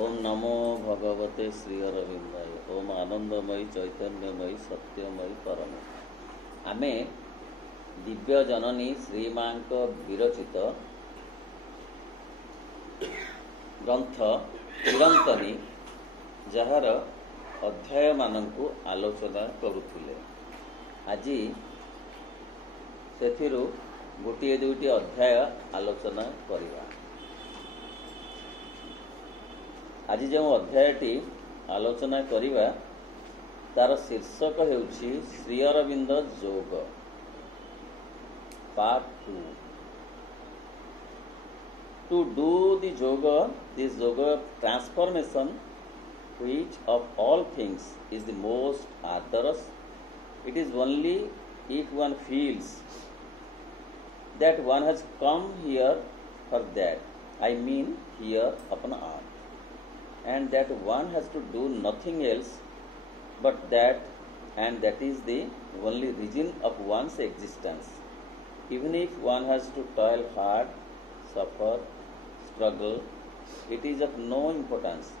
ओम नमो भगवते श्री अरविंदाय। ओम आनंदमयी चैतन्यमयी सत्यमयी परम। आमे दिव्य जननी श्रीमांक विरचित ग्रंथ चिरंतनी जार अध्याय मानकु आलोचना करुथिले। आज सेथिरु गोटे दुईटी अध्याय आलोचना करिवा। आज जो अध्यायटी आलोचना करिवा तार शीर्षक हेउछि श्री अरविंद योग पार्ट 2। टू डू द योग, दिस योग transformation which of all things is the most arduous, it is only if one feels that one has come here for that, I mean here upon earth, and that one has to do nothing else but that, and that is the only reason of one's existence. Even if one has to toil hard, suffer, struggle, it is of no importance.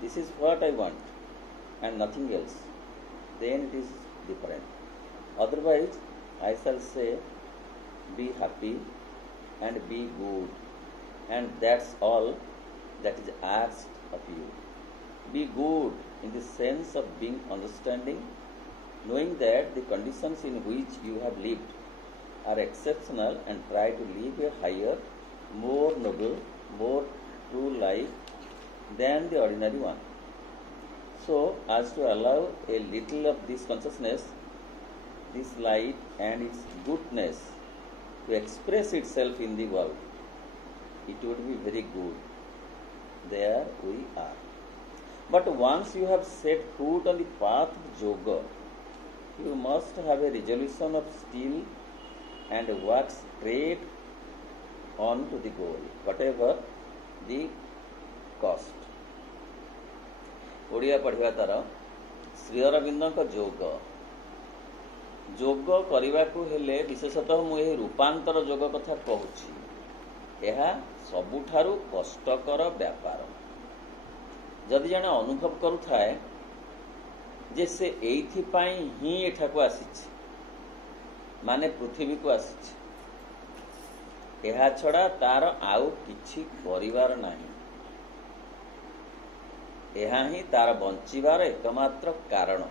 This is what I want and nothing else. Then it is different. Otherwise, I shall say, be happy and be good, and that's all that is asked of you. Be good in the sense of being understanding, knowing that the conditions in which you have lived are exceptional, and try to live a higher, more noble, more true life than the ordinary one, so as to allow a little of this consciousness, this light and its goodness to express itself in the world. It would be very good. There we are. But once you have set foot on the path of yoga, you must have a resolution of still and walk straight on to the goal, whatever the cost. Odia पढ़िबा तार श्री अरविंद योग योग करने हेले विशेषतः मुझे रूपांतर योग कथा कहूँ। यह सबुठारु कष्टकर व्यापार। जदि जने अनुभव करुथाए जे से एइथिपाई ही एठाकु आसीछि, माने पृथ्वी को आसीछि, एहा छड़ा तार आउ किछि करिवार नाही। यह ही तार बंचिबार एकमात्र कारण।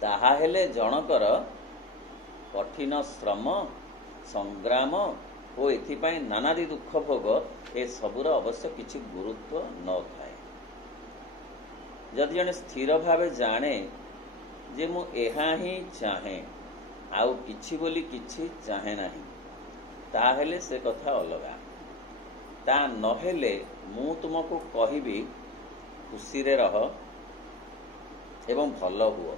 ताहा हेले जनकर कठिन श्रम संग्राम और एथिपाई नानादी दुख भोग ए सबुर अवश्य किछि गुरुत्व न थाए। जदि जने स्थिर भावे जाने जे मु एहा ही चाहे आउ किछि बोली किछि चाहे नाही, ताहेले से कथा अलगा। ता नहेले मु तुमको कहिबी खुशी रे रह एवं भल हुओ,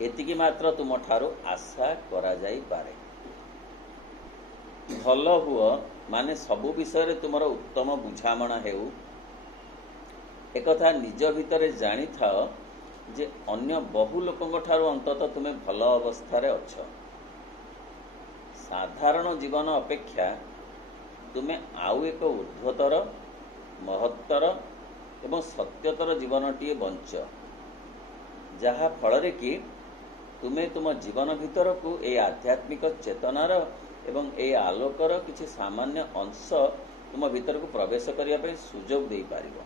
एतिकी मात्र तुम ठारू आशा करा जाई पारे। भल हुओ माने सबु विषय तुमर उत्तम बुझामणा हेउ, एकथा निज भितरे जानी थाओ जे अन्य बहु लोकंग ठारू अंततः तुमे भल अवस्था रे अछ। साधारण जीवन अपेक्षा तुमे आउ एक ऊर्ध्वतर महत्तर एवं सत्यतर जीवनटीए बंच, जहा फल कि तुमे तुम जीवन भीतर को ए आध्यात्मिक चेतनार एवं ए आलोकर किछि सामान्य अंश तुम भीतर को प्रवेश करिया पे सुजोग देई पारिबो,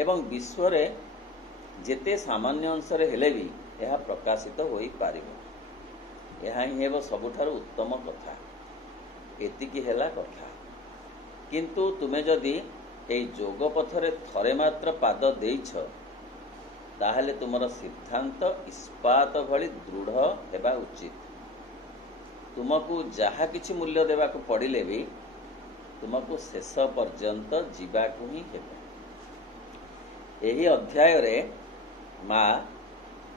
एवं विश्व रे जेते सामान्य अंश रे हेले भी यह प्रकाशित होई पारिबो। यह ही हेबो सबुठारु उत्तम कथा। एतिकी हेला कथा। किंतु तुमे जदि एई जोग पथरे थरे मात्र पाद देइछ, ताहले तुमर सिद्धांत इस्पात भली दृढ़ हेबा उचित। तुमको जहा किछि मूल्य देबाक पड़िले भी तुमको शेष पर्यंत जीवाकु ही हेबे। एही अध्याय रे मा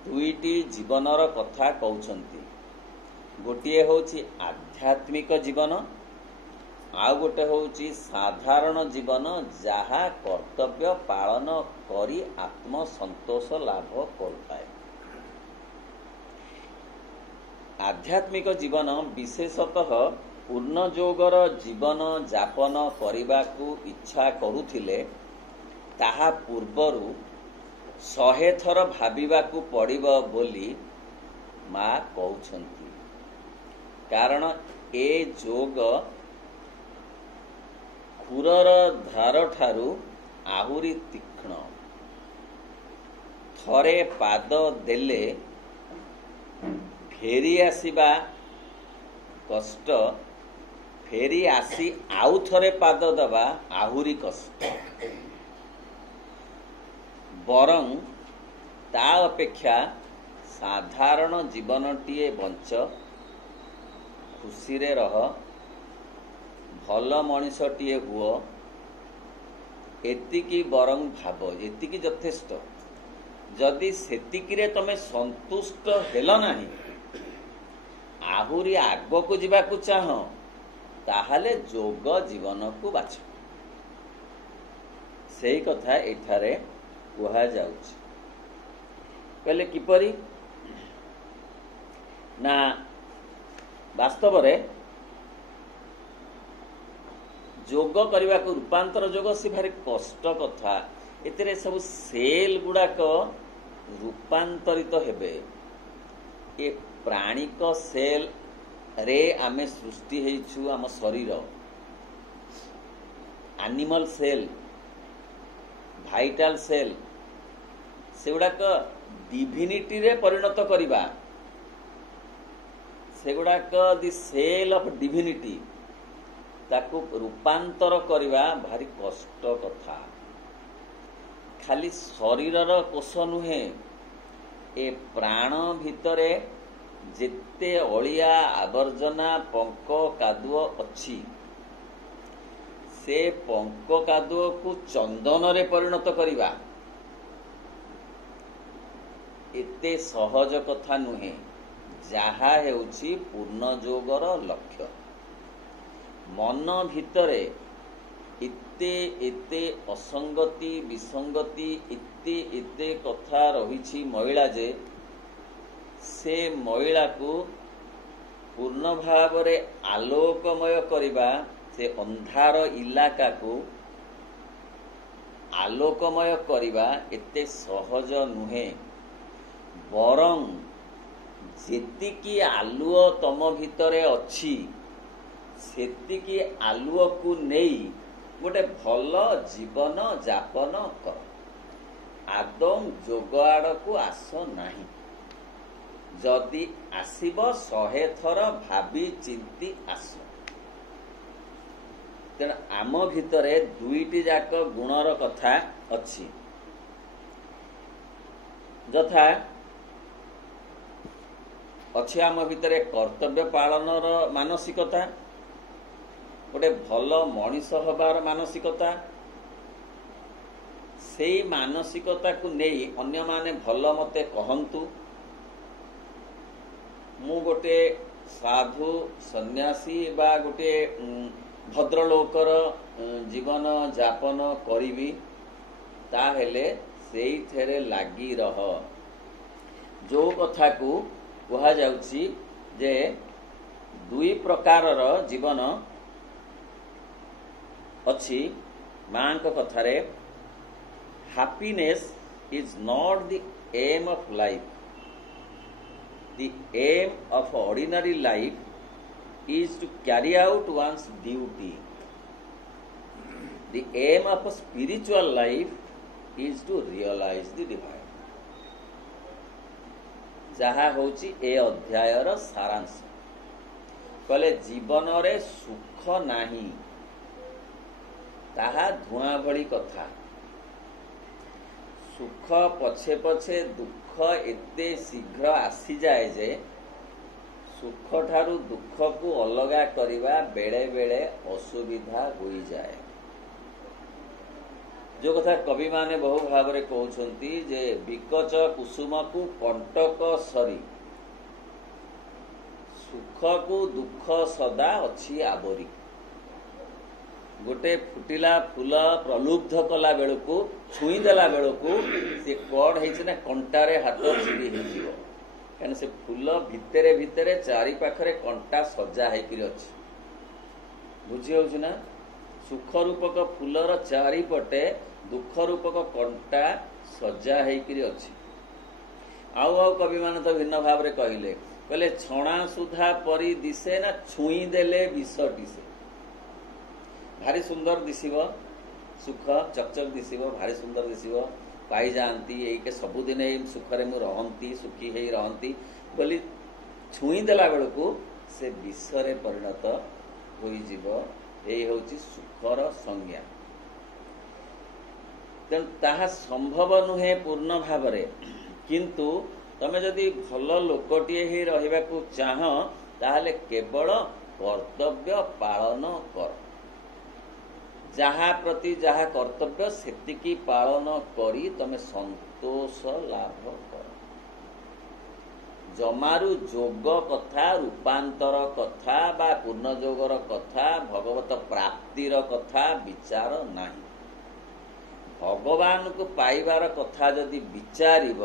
दुईटी जीवनर कथा कहउछंती। गोटिए होछि आध्यात्मिक जीवन, आउ गोटे होछि साधारण जीवन, जहा कर्तव्य पालन करी आत्म संतोष लाभ करताए। आध्यात्मिक जीवन विशेषतः ପୂର୍ଣ୍ଣ ଯୋଗର ଜୀବନ ଯାପନ କରିବାକୁ ଇଚ୍ଛା କରୁଥିଲେ ତାହା ପୂର୍ବରୁ 100 ଥର ଭାବିବାକୁ ପଡ଼ିବ ବୋଲି ମା କହୁଛନ୍ତି। କାରଣ ଏ ଯୋଗ ଖୁରର ଧାରଠାରୁ ଆହୁରି ତୀକ୍ଷ୍ଣ। ଥରେ ପାଦ ଦେଲେ ଫେରି ଆସିବା କଷ୍ଟ, ଫେରି ଆସି ଆଉ ଥରେ ପାଦ ଦେବା ଆହୁରି କଷ୍ଟ। ବରଂ ତା ଅପେକ୍ଷା ସାଧାରଣ ଜୀବନଟିଏ ବଞ୍ଚ, ଖୁସିରେ ରହ, ଭଲ ମଣିଷଟିଏ ହୁଅ, ଏତିକି ବରଂ ଭାବ, ଏତିକି ଯଥେଷ୍ଟ। ଯଦି ସେତିକିରେ ତମେ ସନ୍ତୁଷ୍ଟ ହେଲ ନାହିଁ, ଆହୁରି ଆଗକୁ ଯିବାକୁ ଚାହଁ, ତାହେଲେ ଯୋଗ ଜୀବନକୁ ବାଛ। ସେଇ କଥା ଏଠାରେ କୁହାଯାଉଛି। କହିଲେ କିପରି ନା, ବାସ୍ତବରେ ଯୋଗ କରିବାକୁ, ରୂପାନ୍ତର ଯୋଗ ସେ ଭାରି କଷ୍ଟ କଥା। ଏଥିରେ ସବୁ ସେଲ୍ ଗୁଡ଼ାକ ରୂପାନ୍ତରିତ ହେବେ। ଏ ପ୍ରାଣିକ ସେଲ୍ ରେ ଆମେ ସୃଷ୍ଟି ହେଇଛୁ, ଆମ ଶରୀର, ଆନିମଲ ସେଲ୍, ଭାଇଟାଲ ସେଲ୍, ସେଗୁଡ଼ାକ ଡିଭିନିଟିରେ ପରିଣତ କରିବା, ସେଗୁଡ଼ାକ ଦି ସେଲ୍ ଅଫ୍ ଡିଭିନିଟି, ତାକୁ ରୂପାନ୍ତର କରିବା ଭାରି କଷ୍ଟ କଥା। ଖାଲି ଶରୀରର କୋଷ ନୁହେଁ, ଏ ପ୍ରାଣ ଭିତରେ ଯେତେ ଅଳିଆ ଆବର୍ଜନା ପଙ୍କ କାଦୁଅ ଅଛି, ସେ ପଙ୍କ କାଦୁଅକୁ ଚନ୍ଦନରେ ପରିଣତ କରିବା ଏତେ ସହଜ କଥା ନୁହେଁ। ଯାହା ହେଉଛି ପୂର୍ଣ୍ଣ ଯୋଗର ଲକ୍ଷ୍ୟ। ମନ ଭିତରେ ଏତେ ଏତେ ଅସଙ୍ଗତି ବିସଙ୍ଗତି, ଏତେ କଥା ରହିଛି ମଇଳା, ଯେ ସେ ମଇଳାକୁ ପୂର୍ଣ୍ଣ ଭାବରେ ଆଲୋକମୟ କରିବା, ସେ ଅନ୍ଧାର ଇଲାକାକୁ ଆଲୋକମୟ କରିବା ଏତେ ସହଜ ନୁହେଁ। ବରଂ ଯେତିକି ଆଲୁଅ ତମ ଭିତରେ ଅଛି, ସେତିକି ଆଲୁଅକୁ ନେଇ ଗୋଟେ ଭଲ ଜୀବନ ଯାପନ କର। ଆଦୌ ଯୋଗ ଆଡ଼କୁ ଆସ ନାହିଁ। ଯଦି ଆସିବ 100 ଥର ଭାବି ଚିନ୍ତି ଆସ। ତେଣୁ ଆମ ଭିତରେ ଦୁଇଟି ଯାକ ଗୁଣର କଥା ଅଛି। ଯଥା ଅଛି ଆମ ଭିତରେ କର୍ତ୍ତବ୍ୟ ପାଳନର ମାନସିକତା, ଗୋଟେ ଭଲ ମଣିଷ ହେବାର ମାନସିକତା। ସେଇ ମାନସିକତାକୁ ନେଇ ଅନ୍ୟମାନେ ଭଲ ମତେ କହନ୍ତୁ, ମୁଁ ଗୋଟେ ସାଧୁ ସନ୍ନ୍ୟାସୀ ବା ଗୋଟେ ଭଦ୍ରଲୋକର ଜୀବନ ଯାପନ କରିବି, ତାହେଲେ ସେଇଥିରେ ଲାଗି ରହ। ଯୋଉ କଥାକୁ କୁହାଯାଉଛି ଯେ ଦୁଇ ପ୍ରକାରର ଜୀବନ ଅଛି ମାଙ୍କ କଥାରେ, happiness is not the aim of life. The aim of ordinary life is to carry out one's duty. The aim of a spiritual life is to realize the divine. ଯାହା ହେଉଛି ଏ ଅଧ୍ୟାୟର ସାରାଂଶ। କହିଲେ ଜୀବନରେ ସୁଖ ନାହିଁ, ତାହା ଧୂଆଁ ଭଳି କଥା। ସୁଖ ପଛେ ପଛେ ଦୁଃଖ ଏତେ ଶୀଘ୍ର ଆସିଯାଏ ଯେ ସୁଖଠାରୁ ଦୁଃଖକୁ ଅଲଗା କରିବା ବେଳେ ବେଳେ ଅସୁବିଧା ହୋଇଯାଏ। जो कथा कवि माने बहु भाव में कहते जे विकच कुसुम को कंटक सरी, सुख को दुख सदा अच्छी आवरी। गोटे फुटिला फूल प्रलुब्ध कला बेलू को छुईदेला बेलू को सी कौन है कंटारे हाथ छिड़ी कहीं से फूल भितरे भितरे चारि पाखरे कंटा सजा होकर अच्छी, बुझी होउछि ना सुख रूपक फूलर चारिपटे दुख रूपक कंटा सजा होकर अच्छी आउ कवि मान तो भिन्न भाव रे कहले कहले छणा सुधा परी दिसे ना छुई देले विष दिसे भारी सुंदर दिसिब सुख चकचक दिसिब भारी सुंदर दिसिब पाई जाती ये सबुदिन सुखरे मु रहंती सुखी है रहंती बोली छुई देला बेलू से विषरे परिणत होइजिब यही होची सुखर संज्ञा तेणु ताहा संभव नुहे पूर्ण भाव रे किंतु तमे जदि भल लोकटीए ही रहिबाकू चाह ताहले केवल कर्तव्य पालन कर जहा प्रति जहा कर्तव्य सेतिकी पालन करी तमे संतोष लाभ कर जमारू जोग कथा रूपांतर कथा बा पूर्ण जोगर कथा भगवत प्राप्तिर कथा विचार नाही भगवान को पाइबार कथा जदि विचारिब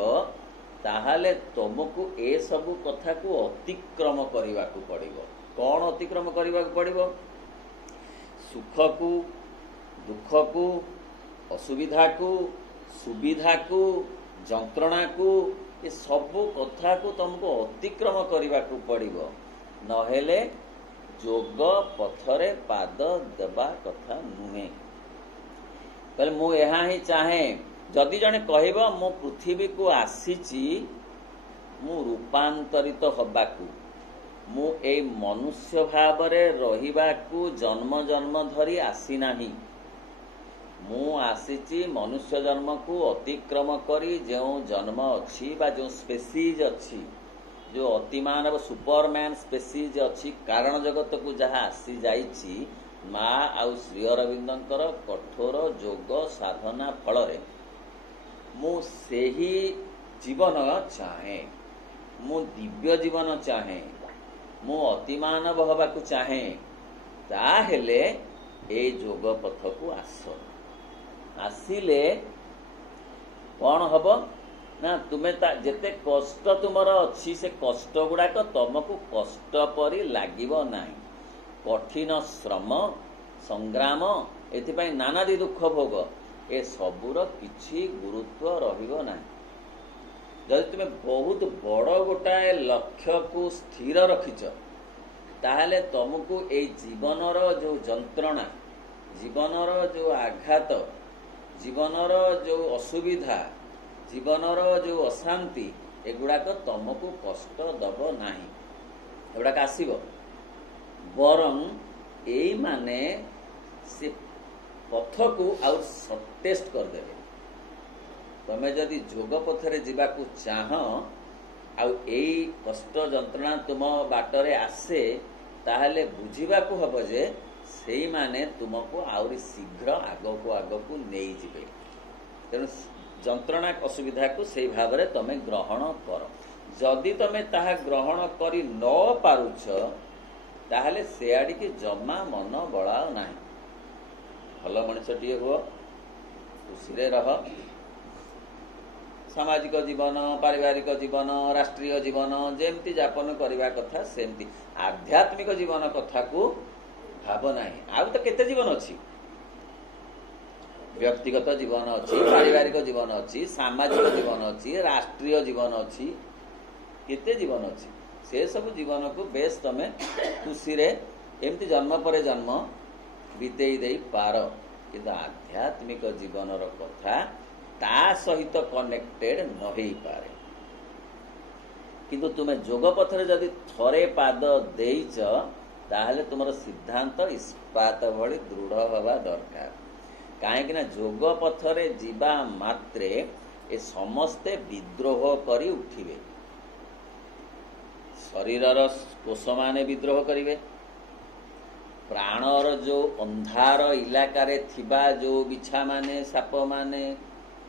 ताहले तुमको ए सबु कथा को अतिक्रम करने को पड़िबो कौन अतिक्रम करने को पड़िबो सुख को दुख को असुविधा को सुविधा को जंत्रणा को ये सबु कथा को तुमको अतिक्रम करने को पड़िबो नहेले जोग पथरे पाद देवा कथा नुहे कहले मु यहाँ ही चाहे जदि जने कहब मो पृथ्वी को आसीची मु रूपांतरित हबाकू मु ए मनुष्य भाव रे रहिबाकू जन्म जन्म धरी आसी नाही मु आसीची मनुष्य जन्म को अतिक्रम करी जो जन्म अच्छी बा जो स्पेसीज अच्छी जो अतिमानव सुपरमैन स्पेसीज अच्छी कारण जगत को जहाँ आसी जाइची माँ आउ श्री अरविंदंकर कठोर जोग साधना फल मु सेही जीवन चाहे मु दिव्य जीवन चाहे मु अतिमानव हवाकू चाहे ताहेले ए जोग पथ को आसिले कौन हब ना तुमे जेते कष्ट तुमर अच्छी से कष्ट गुड़ाक तुमको कष्ट परी लागिबो नाही कठिन श्रम संग्राम एथिपाई नानादी दुख भोग ए सबुर किछि गुरुत्व रहिबो नाही जदि तुमे बहुत बड़ गोटाए लक्ष्य को स्थिर रखिच ताहले तुमको ए जीवनर जो जंत्रणा जीवनर जो आघात जीवनर जो असुविधा जीवनर जो अशांति एगुड़ाक तुमको कष्ट दब नाही एगुड़ाक आसीबो बरं एई माने से पथ को आउ सटेस्ट करदेवे तमे जदि जोग पथरे जीवाकू चाह आउ एई कष्ट जंत्रणा तुम बाटरे आसे ताहले बुझिबाकू हबो जे सेई माने तुमको आउरी शीघ्र आगको नहीं जिबे तेणु जंत्रणा असुविधा को सेई भावरे तमे ग्रहण कर जदि तमे ताहा ग्रहण करी न पारुछ ताहले से आड़ी की जमा मन बड़ाओ नाही भल मनुष्यटीए हुआ खुशी रह सामाजिक जीवन पारिवारिक जीवन राष्ट्रीय जीवन जेमती यापन करने कथा सेमती आध्यात्मिक जीवन कथा को भाव नाही आउ तो केते जीवन अच्छी व्यक्तिगत जीवन अच्छी पारिवारिक जीवन अच्छी सामाजिक जीवन अच्छी राष्ट्रीय जीवन अच्छी केते जीवन अच्छी से सब जीवन को बेस तमे खुशी रे एमती जन्म पर जन्म बितेई दे पार किंतु आध्यात्मिक जीवन कथा ता सहित कनेक्टेड न हो पारे किंतु तुमे जोग पथरे जदि थरे पाद देइच ताहले तुमर सिद्धांत इस्पात भली दृढ़ हवा दरकार काहेकि ना जोग पथरे जीवा मात्रे ए समस्ते विद्रोह करी उठिबे शरीरर कोष माने विद्रोह करिवे प्राणर जो अंधार इलाकारे थिबा जो बिछा माने साप माने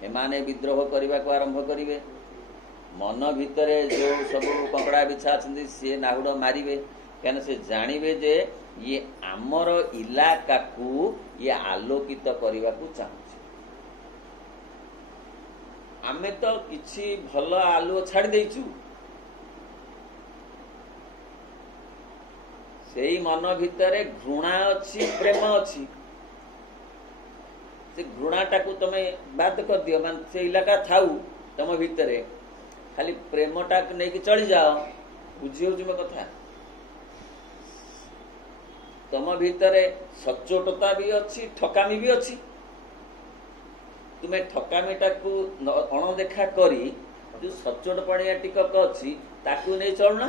एमाने विद्रोह करने को आरंभ करिवे मन भितरे जो सब कंकड़ा बिछा अच्छे सी नाहुड़ मारिवे क्या से जानवे जे ये आमर इलाका को ये आलोकित करने को चाहूँ आमे तो किछि भल आलुओ छाड़ी देइछु सेई मन भितरे घृणा अच्छी प्रेम अच्छी से घृणाटा को तमे बात कर दियो मान से इलाका थाऊ तम भितरे खाली प्रेमटा नहीं कि चली जाओ बुझी हो मैं कथा तम भितरे सचोटता भी अच्छी ठकामी भी अच्छी तुम्हें ठकामीटा को अणदेखा करी जो सचोट पड़िया टिकक अच्छी ताकू नहीं चलना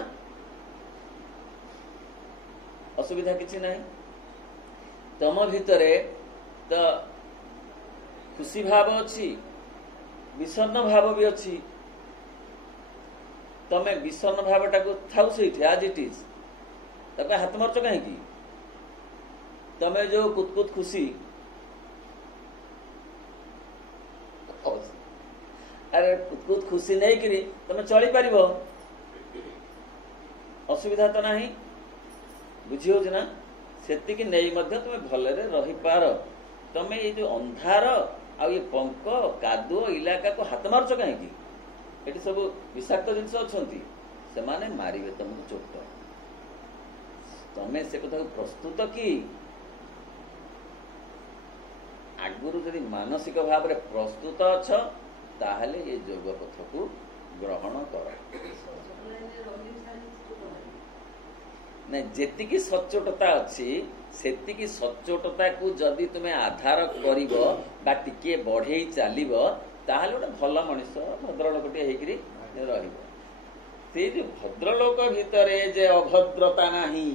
असुविधा किसी नहीं तम भितरे तो खुशी भाव अच्छी विषन्न भाव भी अच्छी तमें विषन्न भावटा को थाउ से आज इट इज तक हाथ मरच कहीं तमें जो कुतकुत खुशी अरे कुतकुत खुशी नहीं करी तमें चली पार असुविधा तो नहीं बुझी हो ना सेतिकी नहीं मध्य तुम्हें भलरे रही पार तमें ये जो अंधार आ ये पंक कादुओ इलाका को हाथ मारुच कहीं ये सब विषाक्त जिनस अच्छी से माने मारे तुमको चोट तमें से कथा प्रस्तुत कि आगुरु जदि मानसिक भाव में प्रस्तुत अछ ताहले ये योग पथ को ग्रहण कर जेतिकी सचोटता अच्छी सेतिकी सचोटता को जदि तुम्हें आधार करिब बा टिके बढ़ेई चलिब ताहले गोटे भल मनीष भद्रलोकटे होकरी रहिब से जो भद्रलोक भितरे जे अभद्रता नाही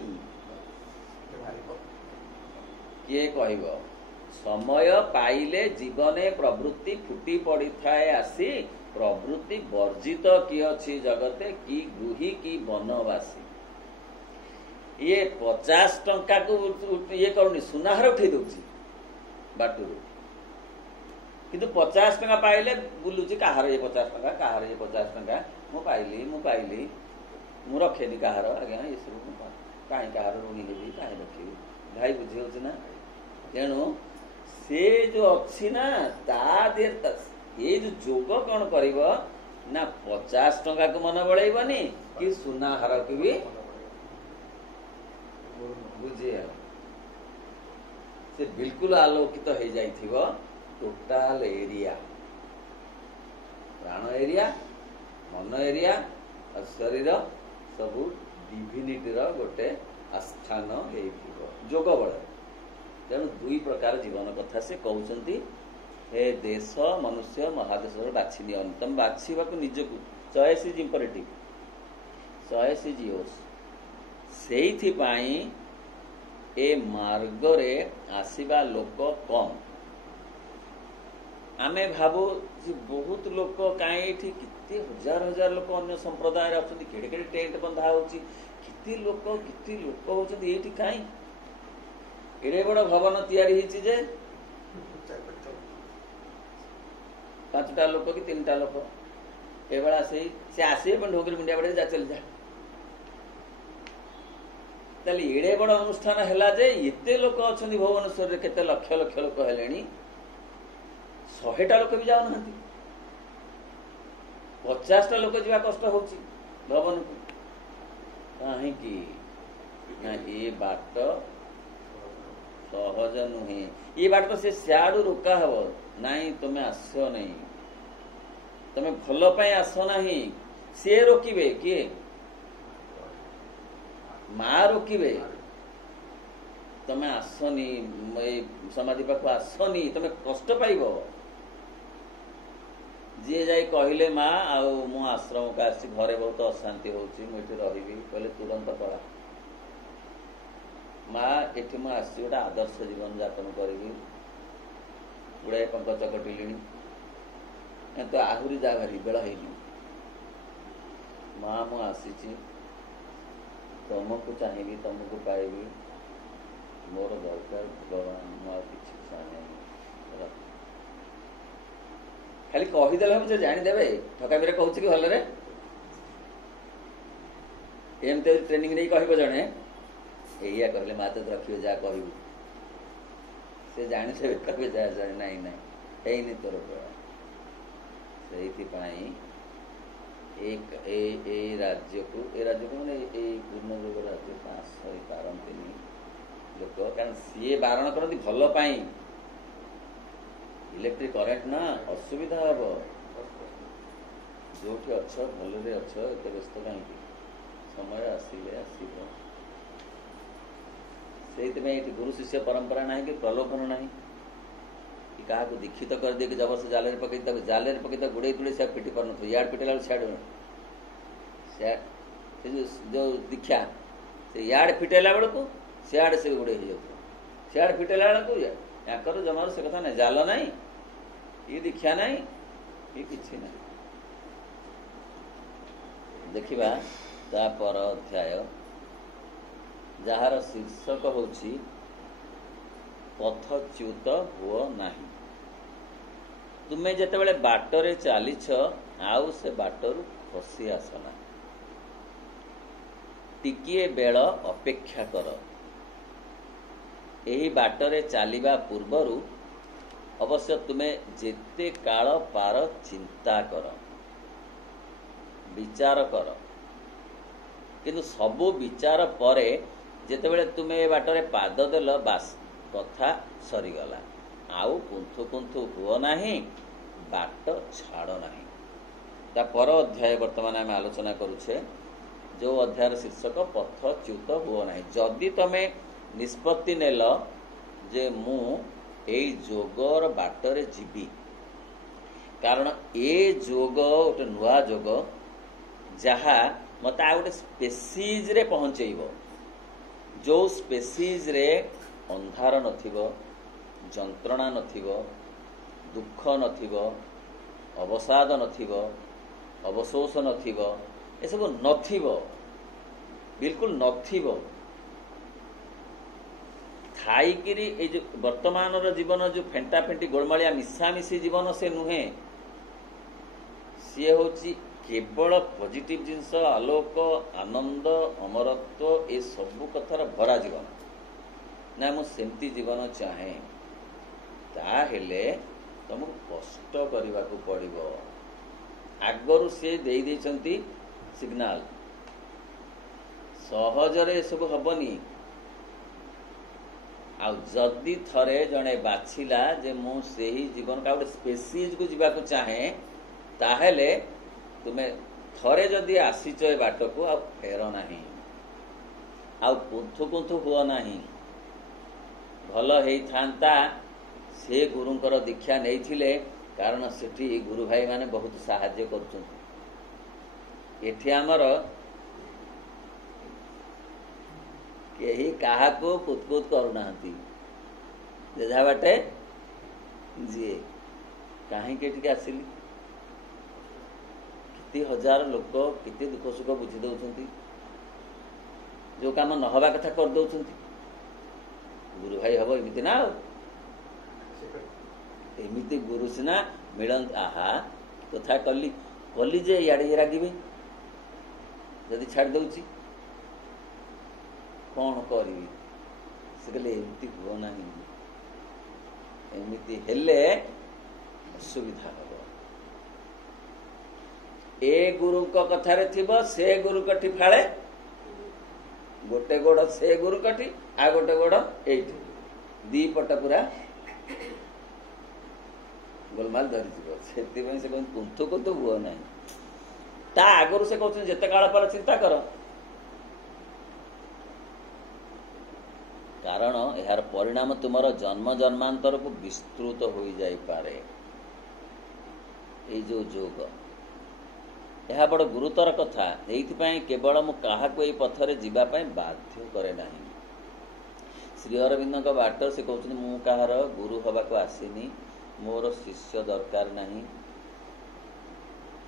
किए कहब समय पाइले जीवने प्रवृत्ति फुटी पड़ी थाए आसी प्रवृत्ति वर्जित किए अच्छी जगते की गृही की वनवासी ये 50 टंका को ये करूनी सुनाहार उठे दूची बाटू किंतु 50 टंका पाइले बुलुची कहार ये 50 टंका कहार ये 50 टंका मु पाइली मु रखेनी कहार आज्ञा ये सब कहीं कहार ऋणी हेबी कहीं रखी भाई बुझी हो ना तेणु से जो अच्छी ना ता ये जो जोग कौन करिब ना 50 टंका को मन बड़ेबनी कि सुनाहार को भी बुझे से बिल्कुल आलोकित हो जाइथिबो टोटाल एरिया प्राण एरिया मन एरिया और शरीर सबू डिविनिटी गोटे आस्थान होइथिबो जोग बल तेणु दुई प्रकार जीवन कथा से कहउचंती हे देश मनुष्य महादेश बाछि नियो तुम बाछिबा को निजको choice is imperative choice is yours सेइथि पाई ए मार्ग रे आसीबा लोक कम आमे भाबो जे बहुत लोक काई एठी किते हजार हजार लोक अन्य संप्रदाय रे अछंती केडे केडे टेंट बंधा होची किते लोक होचंती एठी काई एडे बड़ भवन तैयारी हिची जे 5टा लोक कि 3टा लोक एबेला से आसे पण ढोकरी मुंडिया बडे जा चल जा ताले एडे बड़ अनुष्ठान हैला जे एते लोक अछंती भुवनेश्वर रे केते लक्ष लक्ष लोक हेलेनी 100टा लोक भी जाउ नहंती 50टा लोक जीवा कष्ट होची भवन को काहे कि ना ए बाट सहज नुहे ये बाट तो से सियाडू रोका हबो नहीं तुम्हें आस नहीं तुम्हें भल पाई आस नहीं सी रोकिबे किए माँ रोकिबे तुम्हें आसनी समाधि पाख आसनी तुम्हें कष्ट पाइब जी जाई कहले माँ आउ मु आश्रम का आसी घरे बहुत अशांति होची मुझे रही कहले तुरंत पड़ा माँ एठी मु आसी गोटे आदर्श जीवन यापन करी गुड़ाए पंक चकटिली तो आहुरी जा भारी बेला है माँ मु आसी तुमको चाहिए तुमको पाइबी मोर दरकार भगवान मु किसी चाहे खाली कहीदेले मुझे जानीदेवे ठकामी कहूँ कि भलरे एमती ट्रेनिंग नहीं कह जड़े या कहले माँ तो रखिए जा कहू से जानी कहे जा जाए नाई नाई है तोर से राज्य को मैंने पूर्ण जोग राज्य आसई पारती लोक कारण सी बारण करती भल पाई इलेक्ट्रिक करेन्ट ना असुविधा हम जो अच्छ भलरे अच्छ एत व्यस्त कहीं समय आसिले आसब से गुरु शिष्य परंपरा ना कि प्रलोभन ना कि क्या दीक्षित कर दिए कि जबरदस्त जाल पकई जाल पकई गुड़े तुड़े से पिटी पार न याड पिटेला सियाड़ जो दीक्षा से याड फिटेला बेलू सियाड़ से गुड़े हो जाए सियाड़ फिटेला बेलू याकर जमार से कथा ना जाल ना ये दीक्षा ना ये किसी ना देखा तापर अध्याय जार शीर्षक होची पथच्युत हुओ नाही तुम्हें जिते बाटरे चलीछ आउ से बाटरू खसी आसना टिकिए बेल अपेक्षा कर एही बाटरे चलिबा पूर्वरु अवश्य तुम्हें जेते काल पार चिंता कर विचार कर किंतु सबु विचार परे जेतेबेले तुम्हें ए बाटरे पाद देल बास कथा सरीगला आउ कुंथु कुंथु हुओ नाही बाट छाड़ नाही ता पर अध्याय वर्तमान आम आलोचना करुछे जो अध्याय शीर्षक पथच्युत हुओ नाही जदि तमे निष्पत्ति नेल जे मु एई जोगर बाटरे जीवी कारण ए जोग गोटे नुआ जोग जहा मत आ गोटे स्पेसीज रे पहुंचेइबो जो स्पेसीज रे अंधार नथिबो जंत्रणा नथिबो दुख नथिबो अवसाद नथिबो अवशोष नथिबो ए सब नथिबो बिल्कुल नथिबो थाईकिरी ए जो वर्तमान जीवन जो फेंटा फेंटी गोलमालिया मिशामिशी जीवन से नुहे सी होची केवल पॉजिटिव जिनस आलोक आनंद अमरत्व ए सब कथार भरा जीवन ना मु सेमती जीवन चाहे ताहेले तुमको कष्ट करने को पड़ो आगरू से दे देइचंती सिग्नाल सहजरे सब हबनी आ जदि थरे जड़े बाछिला जे मु सेही जीवन का गोटे स्पेसीज को जीवा को चाहे ताहेले तुम्हें थरे जदि आसीच ए बाट को आ फेर नाही आ कुंथु कुंथु हुआ नाही भल होता से गुरुंकर दीक्षा नहीं कारण सेठी गुरु भाई माने बहुत साहाय्य कर कहीं क्या कुतकुत करूना जेझा बाटे जी कहीं आसिली कितने हजार लोक कितने दुख सुख बुझी दौरान जो काम न हवा कथा कर दौरान गुरु भाई हम एमती ना एमती गुरु सीना मिलन आहा कथा कली कली जे इे रागिबे जदि छाड़ दउची कौन करी से कहले एमती हुओ ना एमती हेले असुविधा हम ए गुरु कथार थिबो से गुरु कठी फाळे गोटे गोड़ से गुरु कठी आ गोटे गोड़ एठी दी पट पूरा गोलमाल धरी से कुंथु कुंथु हुओ ना ता आगु से कहते जिते काल पर चिंता कर कारण यार परिणाम तुमर जन्म जन्मांतर को विस्तृत हो जाई पारे ए जो जोग यह बड़ गुरुतर कथा एइथिपाई केवल मु काहाको ए पथरे जीवा पाई बाध्य करे नाही श्री अरविंद बाट से कहते मु कहार गुरु हवा को आसीनी मोर शिष्य दरकार नहीं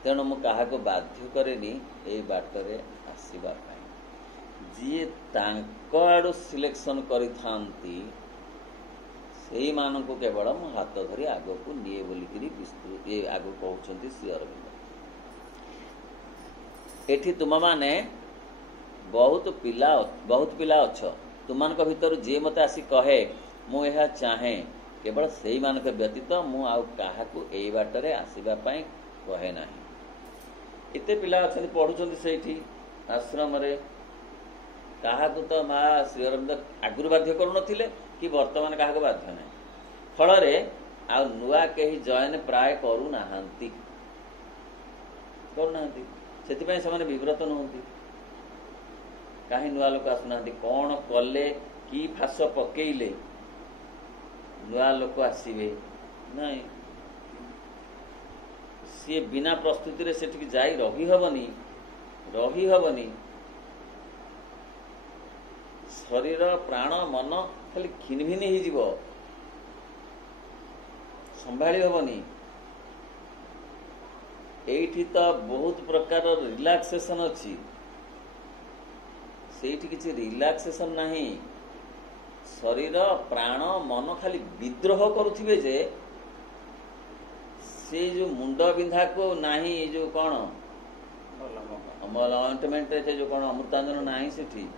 तेणु मु काहाको बाध्य करेनी ए बाटरे आसीबा पाई जी तांको आडू सिलेक्शन करिथांती सेही माननको केवल मु हाथ धरी आगो को निये बोलिकरी विस्तृत ए आगो कहउछंती श्री अरविंद एठी तुम माने बहुत पिला अच्छ तुम भीतर जी मत आसी कहे मु यह चाहे केवल से ही मानक व्यतीत मु आउ काहाकू एई बाटरे आसीबा पई कहे नाही एते पिला अच्छा पढ़ुं से आश्रम काहाकू तो माँ श्री अरविंद आगुरी बाध्य करुनथिले कि वर्तमान क्या बाध्य ना फल आ नुआ कहीं जॉइन प्राय करूना से विव्रत नुहति कहीं नुआ लोक आसुना कौन कले कि फास पकेले नुआ लोक आसवे ना सी बिना प्रस्तुति से जाई रही हबनी शरीर प्राण मन खाली खिनभिन हो संभाली हबनी एठी तो बहुत प्रकार रिलैक्सेशन अच्छी सेठी किसी रिलैक्सेशन नहीं शरीर प्राण मन खाली विद्रोह करुथिबे जे से जो मुंड बिंधा को नहीं जो कौन ऑइंटमेंट जो कौन अमृतांजन नहीं सेठी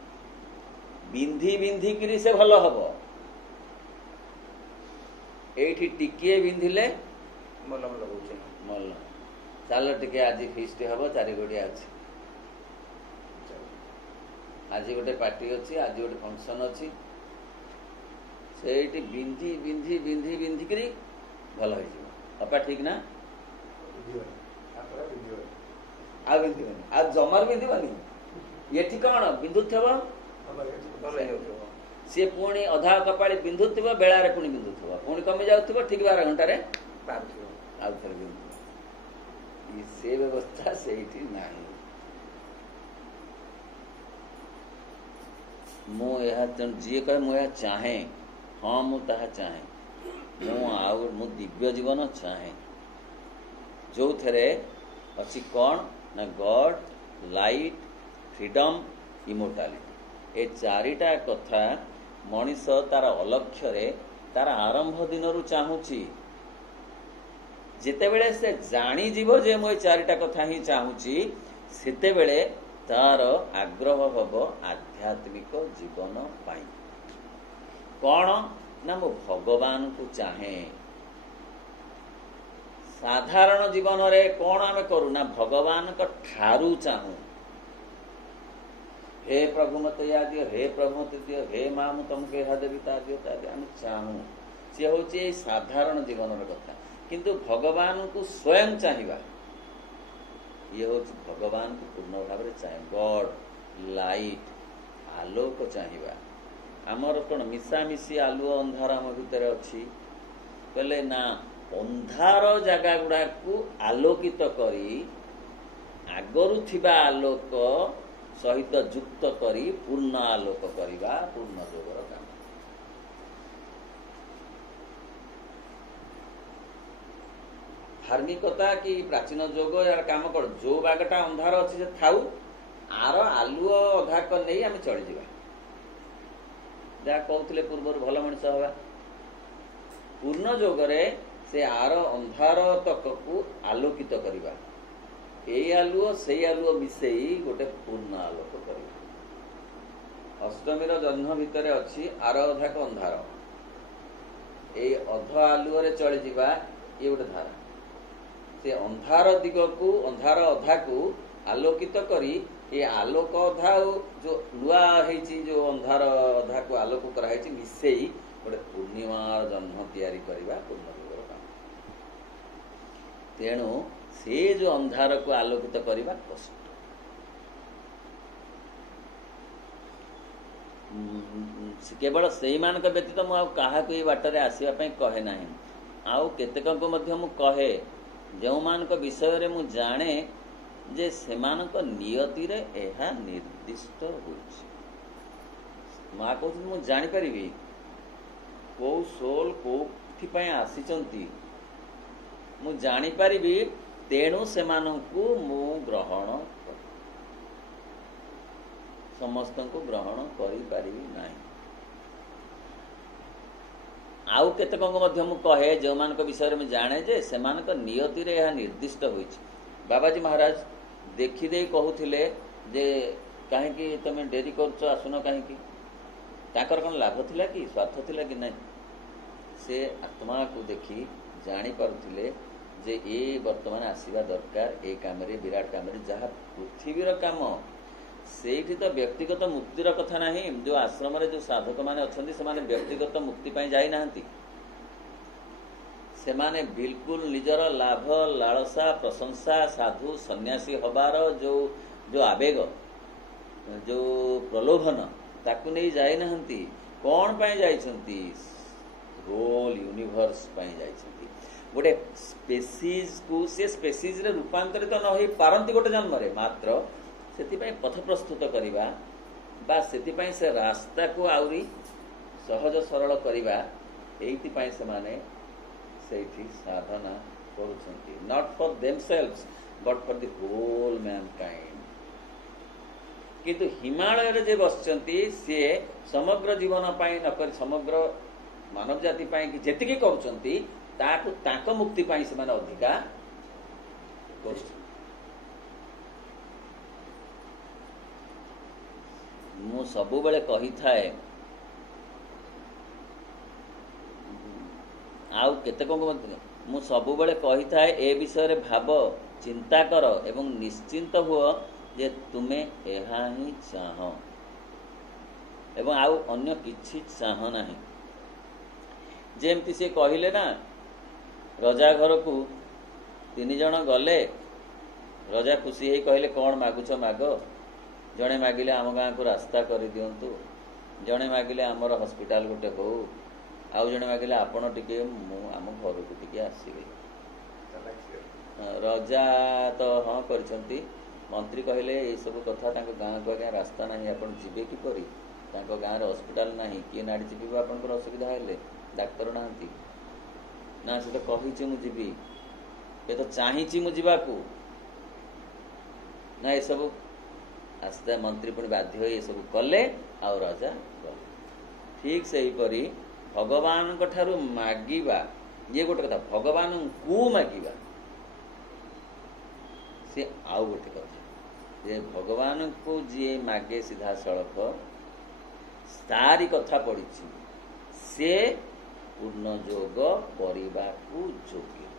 बिंधी बिंधी करी से भल हम एठी टिके बिंधिले मलम लगौछे मल चलो टिके आज फीस्ट हम 4 गोड़िया अच्छी आज गोटे पार्टी अच्छी आज गोटे फंक्शन अच्छी से बिंधी बिंधी बिंधी बिंधी करी भल हो अपा ठीक ना आ बिंधुनि आ जमार बिंधुनि ये कौन बिंधुथब सी पुणी अधा कपाड़ी बिंधुथब बेलारे पुणी बिंधुथब पुणी कमी जाउथब ठीक 12 घंटे आउ थे बिंधु से व्यवस्था से नहीं जी कहे मुझे चाहे हाँ मुझे चाहे मु दिव्य जीवन चाहे जो थे अच्छी कौन ना गॉड लाइट फ्रीडम इमोर्टालिटी ए चारिटा कथा मनीष तार अलक्ष्य तार आरंभ दिन चाहूची जितेबेले से जानी जीव जे मु चारिटा कथा ही चाहूची सेतेबेले तार आग्रह हब आध्यात्मिक जीवन पाई कौन ना मु भगवान को चाहे साधारण जीवन रे कौन आमे करू ना भगवान को ठारू चाहू हे प्रभु मत या दियो हे प्रभु मत दियो हे माँ मु तुमको यह देवी ता दियो आम चाहू सी हूँ साधारण जीवन कथा किंतु भगवान को स्वयं चाहिए ये हूँ भगवान को पूर्ण भाव में चाहे गॉड लाइट आलोक चाहिए आमर कौन मिशामिशी आलुओ अंधार आम भितर अच्छी कहले ना अंधार जगह गुड़ा को आलोकित करी आगरू थिबा आलोक सहित युक्त करी पूर्ण आलोक करिबा पूर्ण जोगर काम धार्मिकता कि प्राचीन जोग यार काम कर जो बागटा अंधार अच्छी से थाउ आर आलुओ अधा कर नहीं आम चली जावा जहाँ कहते पूर्व भल मनीष हवा पूर्ण जोगरे से आर अंधार तक को आलोकित करवा ये आलुओ से आलुओ मिसेई गोटे पूर्ण आलोक कर अष्टमीर जन्म भितर अच्छी आर अधा को अंधार ये अध आलुओ चली जावा ये गोटे धारा से अंधार दिग को अंधार अधा को आलोकित करी ये आलोक अधा जो नुआ जो अंधार अधा को आलोक कराई मिसेई गोटे पूर्णिमार जन्म तैयारी करवा पूर्ण जुगर काम तेणु से जो अंधार को आलोकित करवा कष्ट केवल से मान व्यतीत मुझे ये बाटर आसवाई कहे ना आउ केतेक कहे जो मान विषय रे मु जाने जे सेमानक नियति रे एहा निर्दिष्ट होइछि माँ कहते मु जानी परिबी को सोल कोठिपाई आसीचंती मु जानी परिबी तेणु सेमानकु मु ग्रहण समस्त को ग्रहण करि परिबी नाही आउ केतक मु कहे जो मान विषय में जाने जे सेमानक नियति रे एहा निर्दिष्ट होइछि बाबाजी महाराज देखी दे कहूथिले जे कहीं तुम डेरी कर आसुन कहीं कौन लाभ थिला कि स्वार्थ थिला कि नहीं से आत्मा को देखी जानी पारुथिले जे ए वर्तमान आसीबा दरकार ए काम रे विराट काम रे जहाँ पृथ्वीर काम सेठी तो व्यक्तिगत मुक्तिर कथा नहीं। जो आश्रम रे जो साधक माने अछंती से माने व्यक्तिगत मुक्ति पाई जाई नाहंती। से माने बिल्कुल निजर लाभ लालसा प्रशंसा साधु सन्यासी हबार जो जो आवेग जो प्रलोभन ताकू नहीं जाई नाहंती। कौन पाई जाइछंती? होल यूनिवर्स पाई जाइछंती। गोटे स्पेसीज को से स्पेसीज रे रूपांतरित न होई पारंती गोटे जन्म रे मात्र सेतिपाई पथ प्रस्तुत करिबा बा सेतिपाई से रास्ता को आउरी सहज सरल करिबा एइतिपाई से माने सेठी साधना करूछंती। Not for themselves but for the whole mankind. किंतु हिमालय रे जे बसचंती से समग्र जीवन पाई न कर समग्र मानव जाति पाई कि जेतिकी करूछंती ताकू ताको मुक्ति पाई से माने अधिका कष्ट। मु सबु बेले कही थाए आउ केते को मु सबु बेले कही थाए ए विषय रे भाव चिंता कर एवं निश्चिंत हुओ जे तुमे एहा ही चाह एवं आउ अन्य किछि चाह नाही। जेमती से कहिले ना रजा घर को 3 जण गले रजा खुशी हे कहले कौन मागुछ माग। जड़े मागिले आम गाँ को रास्ता कर दिंतु जड़े मागिले आमर हॉस्पिटल गोटे हो आउ जड़े मागिले आपण टिके आम घर को टिके आसबे। रजा तो हाँ करछंती। मंत्री कहले ये सब कथा तांको गाँ को आगे रास्ता नहीं आपण जीवे कि परी तांको गाँ रे हॉस्पिटल नहीं किए नाड़ी चिपिबो आपनकर असुविधा हेले डाक्टर नाहंती ना से तो कहिछि मु जीवी ए तो चाहिछि मु जीवाकू ना ये सब आस्ते मंत्री पुणी बाध्य हो ये सब कले आ राजा गले। ठीक से ही परी भगवान को ठारू मागिबा ये गोटे कथा भगवान को मागिबा से आउ गोटे कथा जे भगवान को जी मागे सीधा सड़क तारी कथा पड़ी से पूर्ण जोग परिबा को जोग्य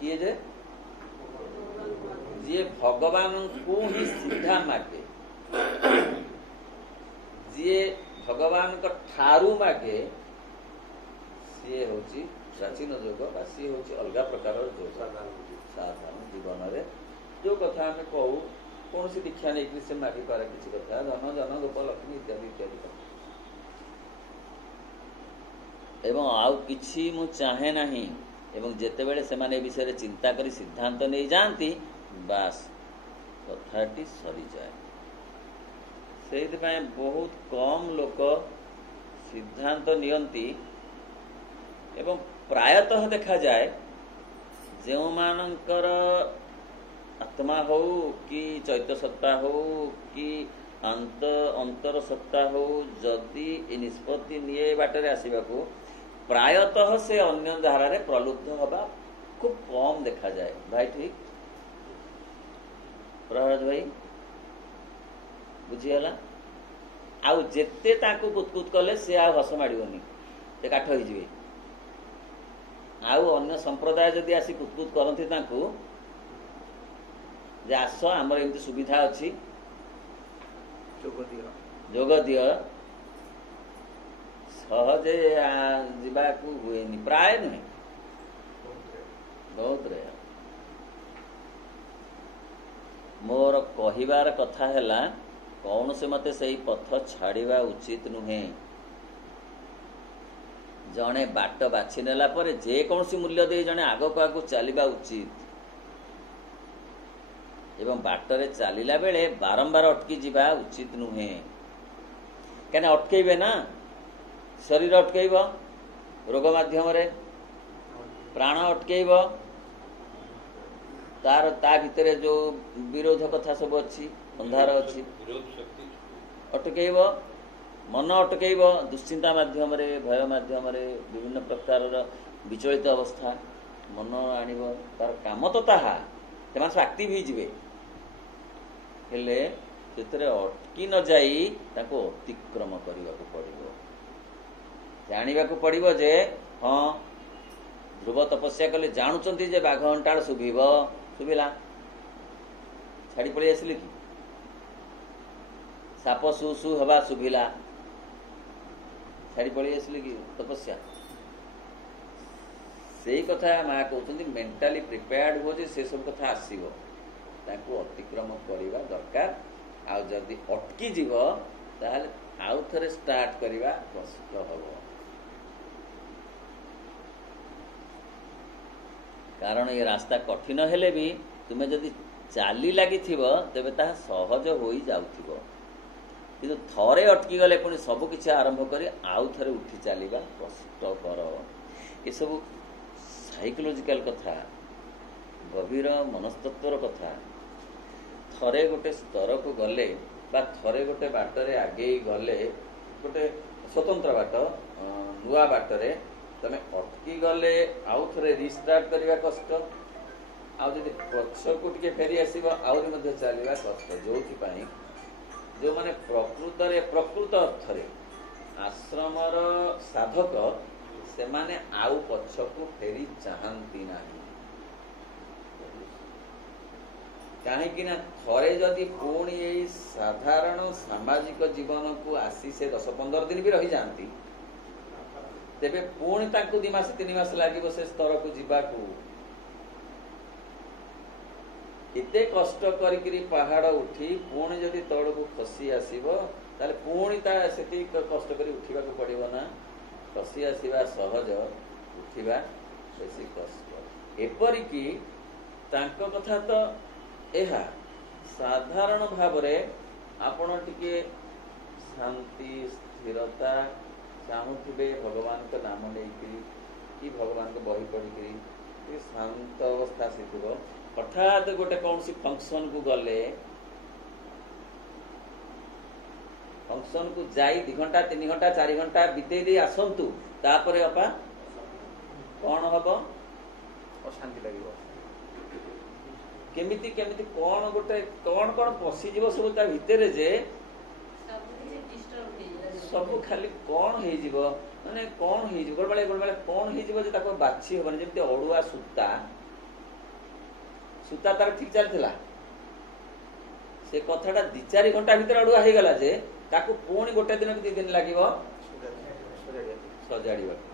किए जे जे भगवान को ही सीधा मागे जे भगवान को ठारू मागे सी होची प्राचीन जोग बा सी होची अलगा प्रकार जोग साधारण जीवन रे जो कथा हमें कहू कौन सी दीक्षा नहीं से मागी पारे किसी कथा धन जन गोप लक्ष्मी इत्यादि इत्यादि एवं आउ किछि मु चाहे नहीं एवं जेते बेले से माने विषय रे चिंता करी सिद्धांत नहीं जानती बास कथाटी सरी जाए। से बहुत कम लोक सिद्धांत नियंती एवं प्रायतः देखा जाए जो मानकर आत्मा हो कि चैत्य सत्ता हो कि अंतर सत्ता हो जदि निष्पत्ति निये बाटरे आसीबाकू प्रायतः से अन्य धारा रे प्रलुब्ध हवा खूब कम देखा जाए। भाई ठीक प्रहराज भाई बुझीगला आउ जेते ताकू कुतकुत कले से आ हस माड़ोनी से काठ हो जाए। आउ अन्य संप्रदाय जदि आसी कुतकुत करती ताकू जे आस आमर एमती सुविधा अच्छी जोग दिय सहजे जीवाकू हुए प्राय नुहे बहुत रे। मोर कहिबार कथा हैला कौन से मते सही पथ छाड़िबा उचित नुहे। जने बाट बाछि नेला परे जे कौन सी मूल्य दे जने आगो को चलिबा उचित एवं बाटरे चलिला बेले बारंबार अटकी जीवा उचित नुहे। कहने अटकेबे ना शरीर अटकेब रोग माध्यम रे प्राण अटकेब तार ता भितरे जो विरोध कथा सब अच्छी अंधार अच्छी अटकेब मन अटकेब दुश्चिंता माध्यम रे भय माध्यम रे विभिन्न प्रकार विचलित अवस्था मन आनिब तार काम तो ताहा तेमान सब एक्टिव ही जिवे हेले सेतरे अटकी न जाई ताको अतिक्रम करने को पड़िबो। जानिबा को पड़िबो जे हाँ ଧ୍ରୁବ ତପସ୍ୟା କଲେ ଜାଣୁଛନ୍ତି ଯେ ବାଘ ଅଣ୍ଟାଳ ଶୁଭିଲା ଛାଡ଼ି ପଳେଇ ଆସିଲେ କି? ସାପ ସୁ ସୁ ହବା ଶୁଭିଲା ଛାଡ଼ି ପଳେଇ ଆସିଲେ କି ତପସ୍ୟା? ସେଇ କଥା ମା କହୁଛନ୍ତି ମେଣ୍ଟାଲି ପ୍ରିପେୟାର୍ଡ ହୁଅ ଯେ ସେସବୁ କଥା ଆସିବ, ତାକୁ ଅତିକ୍ରମ କରିବା ଦରକାର। ଆଉ ଯଦି ଅଟକି ଯିବ ତାହେଲେ ଆଉ ଥରେ ଷ୍ଟାର୍ଟ କରିବା କଷ୍ଟ ହବ। କାରଣ ଏ ରାସ୍ତା କଠିନ ହେଲେ ବି ତୁମେ ଯଦି ଚାଲି ଲାଗିଥିବ ତେବେ ତାହା ସହଜ ହୋଇଯାଉଥିବ। କିନ୍ତୁ ଥରେ ଅଟକି ଗଲେ ପୁଣି ସବୁ କିଛି ଆରମ୍ଭ କରି ଆଉ ଥରେ ଉଠି ଚାଲିବା କଷ୍ଟକର। ଏସବୁ ସାଇକୋଲୋଜିକାଲ କଥା, ଗଭୀର ମନସ୍ତତ୍ଵର କଥା। ଥରେ ଗୋଟେ ସ୍ତରକୁ ଗଲେ ବା ଥରେ ଗୋଟେ ବାଟରେ ଆଗେଇ ଗଲେ, ଗୋଟେ ସ୍ୱତନ୍ତ୍ର ବାଟ, ନୂଆ ବାଟରେ ତମେ ଅଟକି ଗଲେ ଆଉ ଥରେ ରିଷ୍ଟାର୍ଟ କରିବା କଷ୍ଟ। ଆଉ ଯଦି ପଛକୁ ଟିକେ ଫେରି ଆସିବ ଆହୁରି ମଧ୍ୟ ଚାଲିବା କଷ୍ଟ। ଯୋଉଥିପାଇଁ ଯେଉଁମାନେ ପ୍ରକୃତ ଅର୍ଥରେ ଆଶ୍ରମର ସାଧକ, ସେମାନେ ଆଉ ପଛକୁ ଫେରି ଚାହାନ୍ତି ନାହିଁ। କାହିଁକି ନା ଥରେ ଯଦି ପୁଣି ଏଇ ସାଧାରଣ ସାମାଜିକ ଜୀବନକୁ ଆସି ସେ 10-15 ଦିନ ବି ରହିଯାଆନ୍ତି, ତେବେ ପୁଣି ତାଙ୍କୁ 2 ମାସ 3 ମାସ ଲାଗିବ ସେ ସ୍ତରକୁ ଯିବାକୁ। ଏତେ କଷ୍ଟ କରିକିରି ପାହାଡ଼ ଉଠି ପୁଣି ଯଦି ତଳକୁ ଖସି ଆସିବ ତାହେଲେ ପୁଣି ସେତିକି କଷ୍ଟ କରି ଉଠିବାକୁ ପଡ଼ିବ ନା। ଖସି ଆସିବା ସହଜ, ଉଠିବା ବେଶୀ କଷ୍ଟ। ଏପରିକି ତାଙ୍କ କଥା ତ ଏହା, ସାଧାରଣ ଭାବରେ ଆପଣ ଟିକେ ଶାନ୍ତି ସ୍ଥିରତା ଚାହୁଁଥିବେ, ଭଗବାନଙ୍କ ନାମ ନେଇକିରି କି ଭଗବାନଙ୍କ ବହି ପଢ଼ିକିରି ଟିକେ ଶାନ୍ତ ଅବସ୍ଥା ଆସିଥିବ। ହଠାତ୍ ଗୋଟେ କୌଣସି ଫଙ୍କସନକୁ ଗଲେ, ଫଙ୍କସନକୁ ଯାଇ 2 ଘଣ୍ଟା 3 ଘଣ୍ଟା 4 ଘଣ୍ଟା ବିତେଇ ଦେଇ ଆସନ୍ତୁ, ତାପରେ ଅପା କଣ ହବ? ଅଶାନ୍ତି ଲାଗିବ। କେମିତି କଣ ପଶିଯିବ ସବୁ ତା ଭିତରେ ଯେ ସବୁ ଖାଲି କଣ ହେଇଯିବ, ମାନେ କଣ ହେଇଯିବ, ବେଳେବେଳେ କଣ ହେଇଯିବ ଯେ ତାକୁ ବାଛି ହବନି। ଯେମିତି ଅଡୁଆ ସୂତା ତାର ଠିକ ଚାଲିଥିଲା, ସେ କଥାଟା 2-4 ଘଣ୍ଟା ଭିତରେ ଅଡୁଆ ହେଇଗଲା ଯେ ତାକୁ ପୁଣି 1 ଦିନ କି 2 ଦିନ ଲାଗିବ ସଜାଡ଼ିବାକୁ।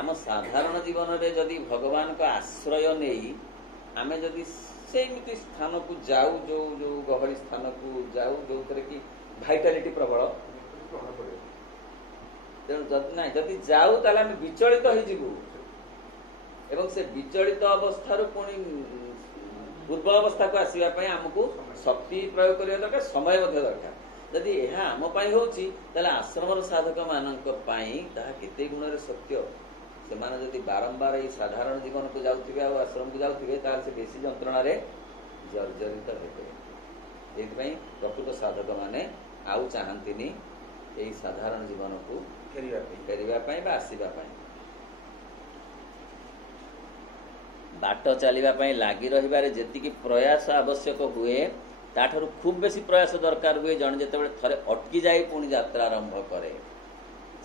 ଆମ ସାଧାରଣ ଜୀବନରେ ଯଦି ଭଗବାନଙ୍କ ଆଶ୍ରୟ ନେଇ ଆମେ ଯଦି ସେମିତି ସ୍ଥାନକୁ ଯାଉ, ଯୋଉ ଗହଳି ସ୍ଥାନକୁ ଯାଉ ଯୋଉଥିରେ କି ଭାଇଟାଲିଟି ପ୍ରବଳ, ତେଣୁ ଯଦି ଯାଉ ତାହେଲେ ଆମେ ବିଚଳିତ ହେଇଯିବୁ ଏବଂ ସେ ବିଚଳିତ ଅବସ୍ଥାରୁ ପୁଣି ପୂର୍ବ ଅବସ୍ଥାକୁ ଆସିବା ପାଇଁ ଆମକୁ ଶକ୍ତି ପ୍ରୟୋଗ କରିବା ଦରକାର, ସମୟ ମଧ୍ୟ ଦରକାର। ଯଦି ଏହା ଆମ ପାଇଁ ହେଉଛି ତାହେଲେ ଆଶ୍ରମର ସାଧକ ମାନଙ୍କ ପାଇଁ ତାହା କେତେ ଗୁଣରେ ସତ୍ୟ। ସେମାନେ ଯଦି ବାରମ୍ବାର ଏଇ ସାଧାରଣ ଜୀବନକୁ ଯାଉଥିବେ ଆଉ ଆଶ୍ରମକୁ ଯାଉଥିବେ ତାହେଲେ ସେ ବେଶୀ ଯନ୍ତ୍ରଣାରେ ଜର୍ଜରିତ ହେବେ। ସେଇଥିପାଇଁ ପ୍ରକୃତ ସାଧକ ମାନେ ଆଉ ଚାହାନ୍ତିନି ଏଇ ସାଧାରଣ ଜୀବନକୁ ଫେରିବା ପାଇଁ ବା ଆସିବା ପାଇଁ। ବାଟ ଚାଲିବା ପାଇଁ ଲାଗି ରହିବାରେ ଯେତିକି ପ୍ରୟାସ ଆବଶ୍ୟକ ହୁଏ ତାଠାରୁ ଖୁବ୍ ବେଶୀ ପ୍ରୟାସ ଦରକାର ହୁଏ ଜଣେ ଯେତେବେଳେ ଥରେ ଅଟକି ଯାଇ ପୁଣି ଯାତ୍ରା ଆରମ୍ଭ କରେ।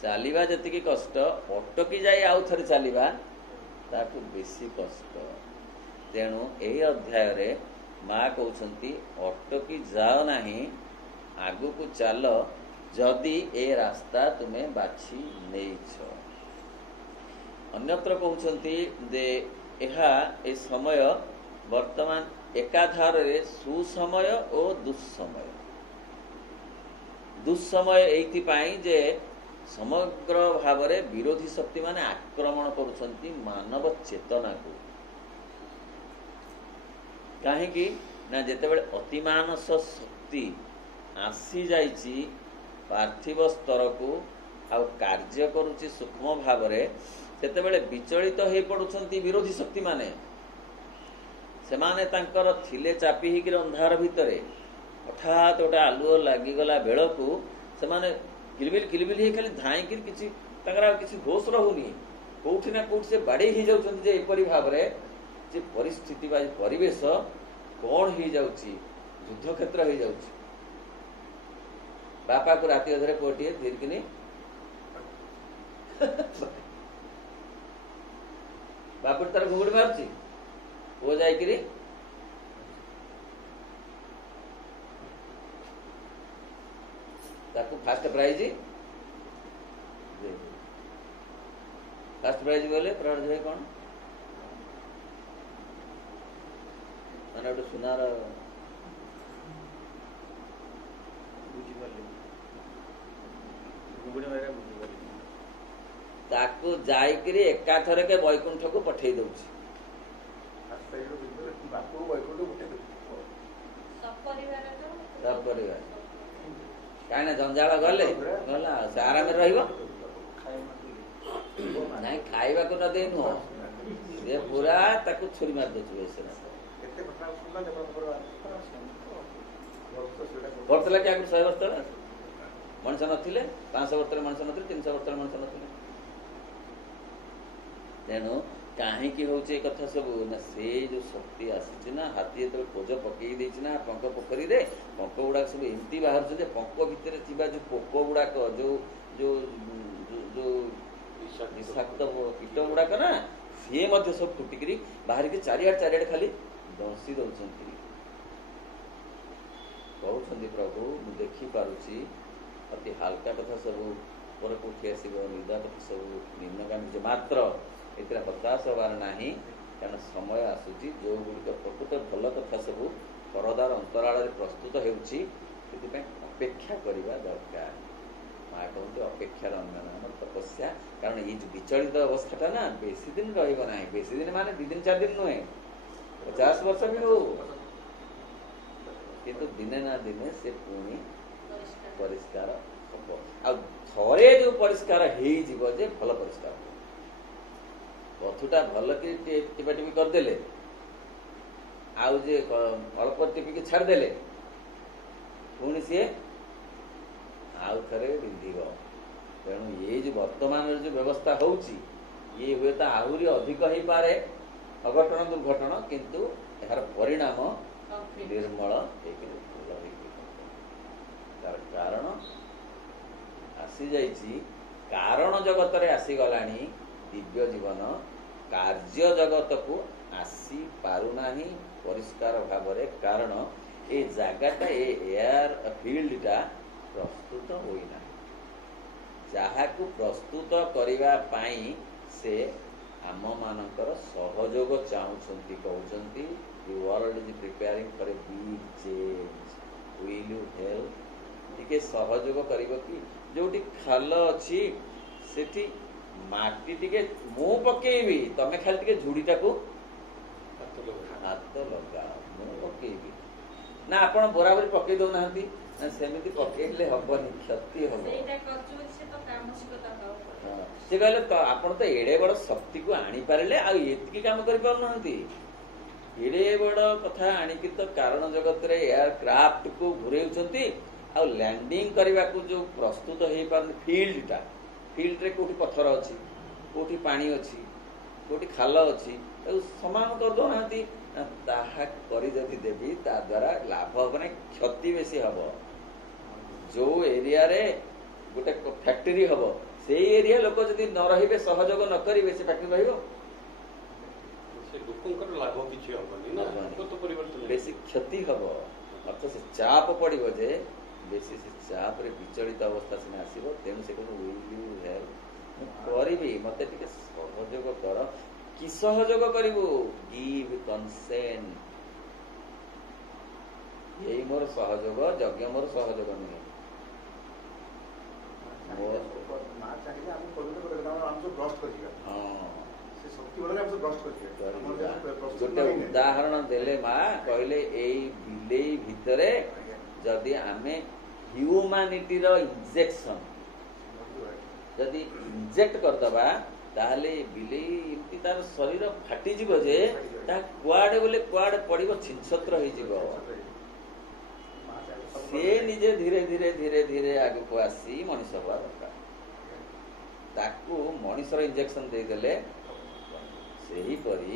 ଚାଲିବା ଯେତିକି କଷ୍ଟ, ଅଟକି ଯାଇ ଆଉ ଥରେ ଚାଲିବା ତାଠୁ ବେଶୀ କଷ୍ଟ। ତେଣୁ ଏହି ଅଧ୍ୟାୟରେ ମା କହୁଛନ୍ତି ଅଟକି ଯାଅ ନାହିଁ, ଆଗକୁ ଚାଲ ଯଦି ଏ ରାସ୍ତା ତୁମେ ବାଛି ନେଇଛ। ଅନ୍ୟତ୍ର କହୁଛନ୍ତି ଯେ ଏହା ଏ ସମୟ ବର୍ତ୍ତମାନ ଏକାଧାରରେ ସୁସମୟ ଓ ଦୁଃସମୟ। ଦୁଃସମୟ ଏଇଥିପାଇଁ ଯେ ସମଗ୍ର ଭାବରେ ବିରୋଧୀ ଶକ୍ତି ମାନେ ଆକ୍ରମଣ କରୁଛନ୍ତି ମାନବ ଚେତନାକୁ। କାହିଁକି ନା ଯେତେବେଳେ ଅତିମାନସ ଶକ୍ତି ଆସିଯାଇଛି ପାର୍ଥିବ ସ୍ତରକୁ ଆଉ କାର୍ଯ୍ୟ କରୁଛି ସୂକ୍ଷ୍ମ ଭାବରେ, ସେତେବେଳେ ବିଚଳିତ ହେଇ ପଡୁଛନ୍ତି ବିରୋଧୀ ଶକ୍ତି ମାନେ। ସେମାନେ ତାଙ୍କର ଥିଲେ ଚାପି ହେଇକିରି ଅନ୍ଧାର ଭିତରେ, ହଠାତ୍ ଗୋଟେ ଆଲୁଅ ଲାଗିଗଲା ବେଳକୁ ସେମାନେ କିଲବିଲ ହେଇ ଖାଲି ଧାଇଁକିରି କିଛି ତାଙ୍କର ଆଉ କିଛି ହୋସ ରହୁନି। କୋଉଠି ନା କୋଉଠି ସେ ବାଡେଇ ହେଇଯାଉଛନ୍ତି ଯେ ଏପରି ଭାବରେ ଯେ ପରିସ୍ଥିତି ବା ପରିବେଶ କଣ ହେଇଯାଉଛି, ଯୁଦ୍ଧକ୍ଷେତ୍ର ହେଇଯାଉଛି। ବାପାକୁ ରାତି ଅଧରେ ପୁଅଟିଏ ଧୀରକିନି ବାପା ବାପୁଟି ତାର ଘୁଙ୍ଗୁଡ଼ି ମାରୁଛି, ପୁଅ ଯାଇକିରି ତାକୁ ଫାଷ୍ଟ ପ୍ରାଇଜ ବୋଲେ ପ୍ରାଣ ଭାଇ କଣ ମାନେ ଗୋଟେ ସୁନାର ବୁଝିପାରିଲି, ଘୁଙ୍ଗୁଡ଼ି ମାରିବା ବୁଝିପାରିଲି। ତାକୁ ଯାଇକିରି ଏକାଥରକେ ବୈକୁଣ୍ଠକୁ ପଠେଇ ଦଉଛି। ବାପୁ ବୈକୁଣ୍ଠ ଗୋଟେ ସପରିବାର କାହିଁକି ନା ଜଞ୍ଜାଳ ଗଲେ ଗଲା ସେ ଆରାମରେ ରହିବ। ନାଇଁ ଖାଇବାକୁ ନ ଦେଇ ନୁହଁ, ସେ ପୁରା ତାକୁ ଛୁରୀ ମାରି ଦଉଛି। ବର୍ଷ ଲାଗି ଆଗରୁ 100 ବର୍ଷ ତଳେ ମଣିଷ ନଥିଲେ, 500 ବର୍ଷ ତଳେ ମଣିଷ ନଥିଲେ, 300 ବର୍ଷ ତଳେ ମଣିଷ ନଥିଲେ। ତେଣୁ କାହିଁକି ହଉଛି ଏ କଥା ସବୁ ନା ସେ ଯୋଉ ଶକ୍ତି ଆସିଛି ନା, ହାତୀ ଯେତେବେଳେ ପୋଜ ପକେଇ ଦେଇଛି ନା ପଙ୍କ ପୋଖରୀରେ, ପଙ୍କ ଗୁଡାକ ସବୁ ଏମିତି ବାହାରୁଛି ଯେ ପଙ୍କ ଭିତରେ ଥିବା ଯୋଉ ପୋକ ଗୁଡାକ ଯୋଉ ଯୋଉ ଯୋଉ ବିଷାକ୍ତ କୀଟ ଗୁଡାକ ନା ସିଏ ମଧ୍ୟ ସବୁ ଫୁଟିକିରି ବାହାରିକି ଚାରିଆଡେ ଖାଲି ଦଂଶି ଦଉଛନ୍ତି। କହୁଛନ୍ତି ପ୍ରଭୁ ମୁଁ ଦେଖିପାରୁଛି ଅତି ହାଲକା କଥା ସବୁ ଉପରକୁ ଉଠି ଆସିବ, ନିଦା କଥା ସବୁ ନିମ୍ନଗାମୀ ଯେ ମାତ୍ର ଏଥିରେ ହତାଶ ହେବାର ନାହିଁ। କାରଣ ସମୟ ଆସୁଛି ଯୋଉ ଗୁଡ଼ିକ ପ୍ରକୃତ ଭଲ କଥା ସବୁ ପରଦାର ଅନ୍ତରାଳରେ ପ୍ରସ୍ତୁତ ହେଉଛି, ସେଥିପାଇଁ ଅପେକ୍ଷା କରିବା ଦରକାର। ମା କହନ୍ତି ଅପେକ୍ଷାର ଅନ୍ୟନାମ ତପସ୍ୟା। କାରଣ ଏଇ ଯୋଉ ବିଚଳିତ ଅବସ୍ଥାଟା ନା ବେଶୀ ଦିନ ରହିବ ନାହିଁ। ବେଶୀ ଦିନ ମାନେ 2 ଦିନ 4 ଦିନ ନୁହେଁ, 50 ବର୍ଷ ବି ହଉ, କିନ୍ତୁ ଦିନେ ନା ଦିନେ ସେ ପୁଣି ପରିଷ୍କାର ହବ। ଆଉ ଥରେ ଯୋଉ ପରିଷ୍କାର ହେଇଯିବ ଯେ ଭଲ ପରିଷ୍କାର ହବ। ପଥୁଟା ଭଲ କି ଟିପା ଟିପି କରିଦେଲେ ଆଉ ଯେ ଅଳ୍ପ ଟିପିକି ଛାଡ଼ିଦେଲେ ପୁଣି ସିଏ ଆଉ ଥରେ ବିନ୍ଧିବ। ତେଣୁ ଏଇ ଯୋଉ ବର୍ତ୍ତମାନର ଯୋଉ ବ୍ୟବସ୍ଥା ହଉଛି ଇଏ ହୁଏତ ଆହୁରି ଅଧିକ ହେଇପାରେ ଅଘଟଣ ଦୁର୍ଘଟଣା, କିନ୍ତୁ ଏହାର ପରିଣାମ ନିର୍ମଳ ହେଇକିରି ଭଲ ହେଇକି ତାର କାରଣ ଆସିଯାଇଛି। କାରଣ ଜଗତରେ ଆସିଗଲାଣି ଦିବ୍ୟ ଜୀବନ, କାର୍ଯ୍ୟ ଜଗତକୁ ଆସି ପାରୁନାହିଁ ପରିଷ୍କାର ଭାବରେ। କାରଣ ଏ ଜାଗାଟା ଏ ଏୟାର ଫିଲ୍ଡଟା ପ୍ରସ୍ତୁତ ହୋଇନାହିଁ। ଯାହାକୁ ପ୍ରସ୍ତୁତ କରିବା ପାଇଁ ସେ ଆମମାନଙ୍କର ସହଯୋଗ ଚାହୁଁଛନ୍ତି। କହୁଛନ୍ତି the world is preparing for a big change, will you help? ଟିକେ ସହଯୋଗ କରିବ କି? ଯୋଉଠି ଖାଲ ଅଛି ସେଠି ମାଟି ଟିକେ ମୁଁ ପକେଇବି, ତମେ ଖାଲି ଟିକେ ଝୁଡିଟାକୁ ହାତ ଲଗାଅ, ମୁଁ ପକେଇବି। ନା ଆପଣ ବରାବର ପକେଇ ଦଉନାହାନ୍ତି, ନା ସେମିତି ପକେଇଲେ ହବନି, କ୍ଷତି ହବ। ସେ କହିଲେ ତ ଆପଣ ତ ଏଡେ ବଡ ଶକ୍ତିକୁ ଆଣିପାରିଲେ ଆଉ ଏତିକି କାମ କରିପାରୁନାହାନ୍ତି। ଏଡେ ବଡ କଥା ଆଣିକି ତ କାରଣ ଜଗତରେ ଏୟାର କ୍ରାଫ୍ଟକୁ ଘୁରେଉଛନ୍ତି, ଆଉ ଲ୍ୟାଣ୍ଡିଂ କରିବାକୁ ଯୋଉ ପ୍ରସ୍ତୁତ ହେଇପାରୁନି ଫିଲ୍ଡରେ କୋଉଠି ପଥର ଅଛି, କୋଉଠି ପାଣି ଅଛି, କୋଉଠି ଖାଲ ଅଛି, ତାକୁ ସମାନ କରିଦଉନାହାନ୍ତି। ତାହା କରି ଯଦି ଦେବି ତା ଦ୍ୱାରା ଲାଭ ହବ ନାହିଁ, କ୍ଷତି ବେଶୀ ହବ। ଯୋଉ ଏରିଆରେ ଗୋଟେ ଫ୍ୟାକ୍ଟରି ହବ ସେଇ ଏରିଆ ଲୋକ ଯଦି ନ ରହିବେ, ସହଯୋଗ ନ କରିବେ, ସେ ଫ୍ୟାକ୍ଟରି ରହିବ? ଲୋକଙ୍କର ଲାଭ କିଛି ହବନି ନା, ବେଶୀ କ୍ଷତି ହବ। ଅର୍ଥ ସେ ଚାପ ପଡିବ ଯେ ବେଶୀ, ସେ ଚାପରେ ବିଚଳିତ ଅବସ୍ଥା ସିନା ଆସିବ। ତେଣୁ ସେ କହିବ ମୁଁ କରିବି, ମତେ ଟିକେ ସହଯୋଗ କର। କି ସହଯୋଗ କରିବୁ? Give consent. ଏଇ ମୋର ସହଯୋଗ, ଯଜ୍ଞ ମୋର ସହଯୋଗ ନୁହେଁ। ଗୋଟେ ଉଦାହରଣ ଦେଲେ ମା କହିଲେ ଏଇ ବିଲେଇ ଭିତରେ ଯଦି ଆମେ ହ୍ୟୁମାନିଟିର ଇଞ୍ଜେକ୍ସନ ଯଦି ଇଞ୍ଜେକ୍ଟ କରିଦବା, ତାହେଲେ ବିଲେଇ ଏମିତି ତାର ଶରୀର ଫାଟିଯିବ ଯେ ତା କୁଆଡେ ବୋଲେ କୁଆଡେ ପଡିବ, ଛିନ୍ଛତ୍ର ହେଇଯିବ। ସେ ନିଜେ ଧୀରେ ଧୀରେ ଧୀରେ ଧୀରେ ଆଗକୁ ଆସି ମଣିଷ ହବା ଦରକାର। ତାକୁ ମଣିଷର ଇଞ୍ଜେକ୍ସନ ଦେଇଦେଲେ, ସେହିପରି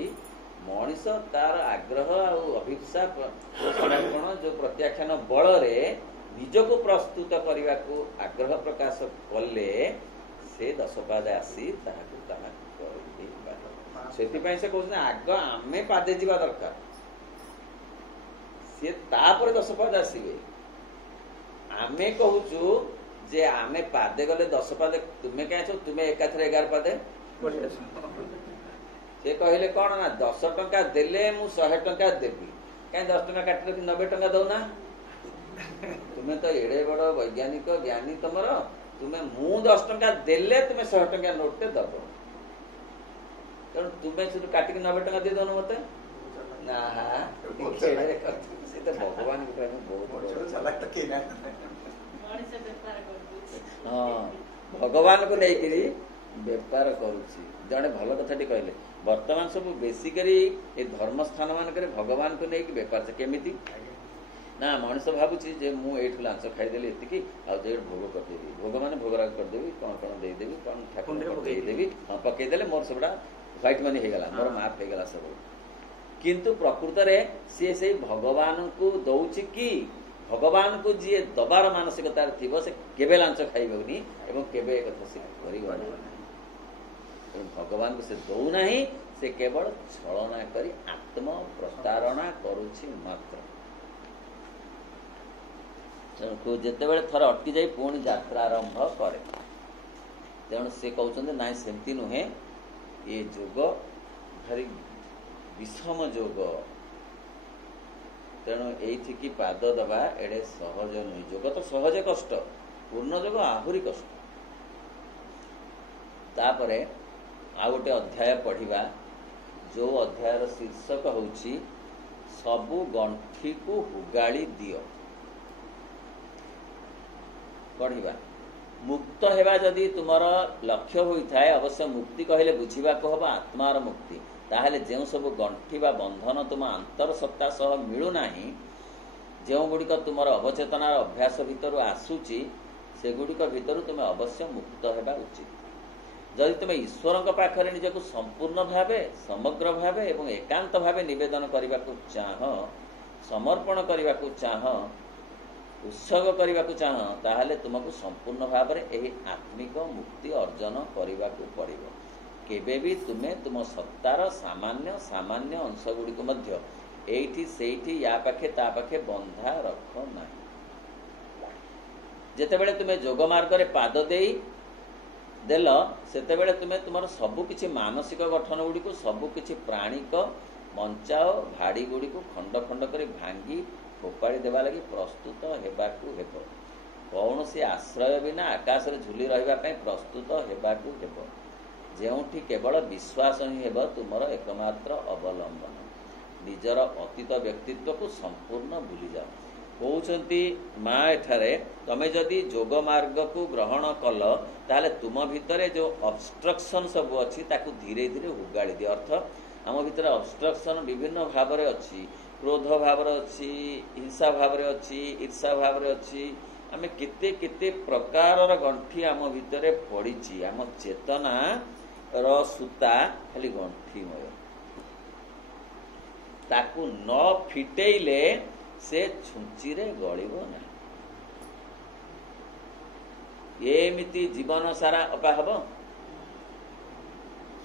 ମଣିଷ ତାର ଆଗ୍ରହ ଆଉ ଅଭିପ୍ସା ସମର୍ପଣ ଯୋଉ ପ୍ରତ୍ୟାଖ୍ୟାନ ବଳରେ ନିଜକୁ ପ୍ରସ୍ତୁତ କରିବାକୁ ଆଗ୍ରହ ପ୍ରକାଶ କଲେ, से 10 पाद आसी ताहाकु ताहा कहि पारे सेति से कहउछ आग आमे पादे जीवा दरकार से तापर 10 पाद आसीबे आमे कहूचु जे आमे पादे गले 10 पादे तुमे क्या छो तुमे एकाथरे 11 पादे से कहले कौन ना 10 टंका देले मु 100 टंका देबी कहीं 10 टंका काट रखी 90 टंका दौना तुम्हें तो एड़े बड़ वैज्ञानिक ज्ञानी तुमर तुम्हें मु 10 टंका देले तुम्हें 100 टंका नोट टे दब तेणु तुम्हें से काटिक 90 टंका दे दो मते ना से तो भगवान के बहुत चालाक तो केना हाँ भगवान को लेकिरी बेपार करुछि जड़े भल कथाटी कहले वर्तमान सब बेसिकली ए धर्म स्थान मानक भगवान को लेकिन बेपार से केमिति ना मनुष्य भावुची जे मु एठु लांच खाइदेली एतिकी आ जे भोग करदेबी भोग माने भोगराग करदेबी कौन देदेबी कौन ठाकुर देदेबी हाँ पकईदेले मोर सबटा व्हाइट मनी हेगला मोर माफ हेगला सब किंतु प्रकृत रे से भगवान को दौछि कि भगवान को जी दबार मानसिकता थी से केबे लांच खाइबनी एवं केबे कथा से करिबो भगवान को से दौ नहीं से केवल छलना करी आत्म प्रतारणा करुछि मात्र तेणु जिते बड़े थर अटकी जाई पुणी यात्रा आरंभ करे तेणु से कहते ना सेमती नुहे ये जोग भारी विषम जोग तेणु ये पाद दबा एडे सहज नुहे जोग तो सहज कष्ट पूर्ण जोग आहुरी कष्ट तापरे आ गोटे अध्याय पढ़िबा जो अध्यायर शीर्षक होउछि सबु गंठी को हुगाड़ी दियो पढ़िबा मुक्त हेबा जदि तुमर लक्ष्य होइथाय अवश्य मुक्ति कहले बुझिबा को हबा आत्मार मुक्ति ताहले जेउ सब गंठी बा बंधन तुम अंतर सत्ता सह मिलु नाही जेउ गुडिक तुमर अवचेतनार अभ्यास भितर आसुची से गुडिक भितर तुम अवश्य मुक्त हेबा उचित जदि तुम ईश्वर पाखरे निजक संपूर्ण भावे समग्र भावे एवं एकांत भावे निवेदन करने को चाह समर्पण करने को चाह उत्सर्ग करने को चाह ताहले तुमको संपूर्ण भाव में यही आत्मिक मुक्ति अर्जन करने को पड़िबो केबे भी तुम्हें तुम सत्तार सामान्य सामान्य अंश गुड़िक मध्य एठी सेठी या पाखे ता पाखे बंधा रख ना जेतेबेले तुम्हें जोग मार्ग रे पाद देई देल सेतेबेले तुम्हें तुमर सबु किछि मानसिक गठन गुड़िक सबु किछि प्राणिक मंचाओ भाड़ी गुड़िक खंड खंड कर भांगी फोपाड़ी देवा लगी प्रस्तुत हेबाकू हेबो कौन से आश्रय बिना आकाश रे झुली रहिबा पई प्रस्तुत हेबाकू हेबो जेउठी केवल विश्वास ही हेबो तुमर एकमात्र अवलंबन निजर अतीत व्यक्तित्व को संपूर्ण भूली जाओ कहउछंती माँ एठारे तमे जदि जोग मार्ग को ग्रहण कल ताले तुम भितरे जो ऑब्स्ट्रक्शन सब अच्छी ताकू धीरे धीरे हुगाड़ी दिए अर्थ आम भितर ऑब्स्ट्रक्शन विभिन्न भाव में अच्छी क्रोध भाव अच्छी हिंसा भाव अच्छी ईर्षा भाव अच्छी आम केते केते प्रकार गंठी आम भितर पड़ी आम चेतना र सूता खाली गंठीमय ताकू न फिटेइले से छुंची रे गलिबो ना एमिति जीवन सारा अपा हबो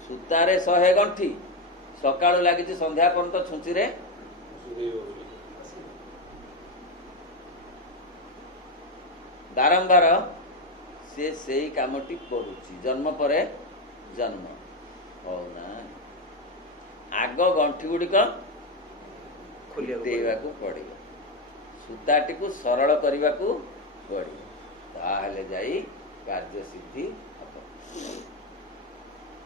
सूतारे 100 गंठी सकाळु लागिछि संध्या पर्यंत छुंची रे बारंबार से सेई कामटी करूछि जन्म परे जन्म हो ना आग गंठी गुड़िक खोलिया को पड़िबो सूताटी को सरल करने को पड़िबो ताहले जाई कार्य सिद्धि हबो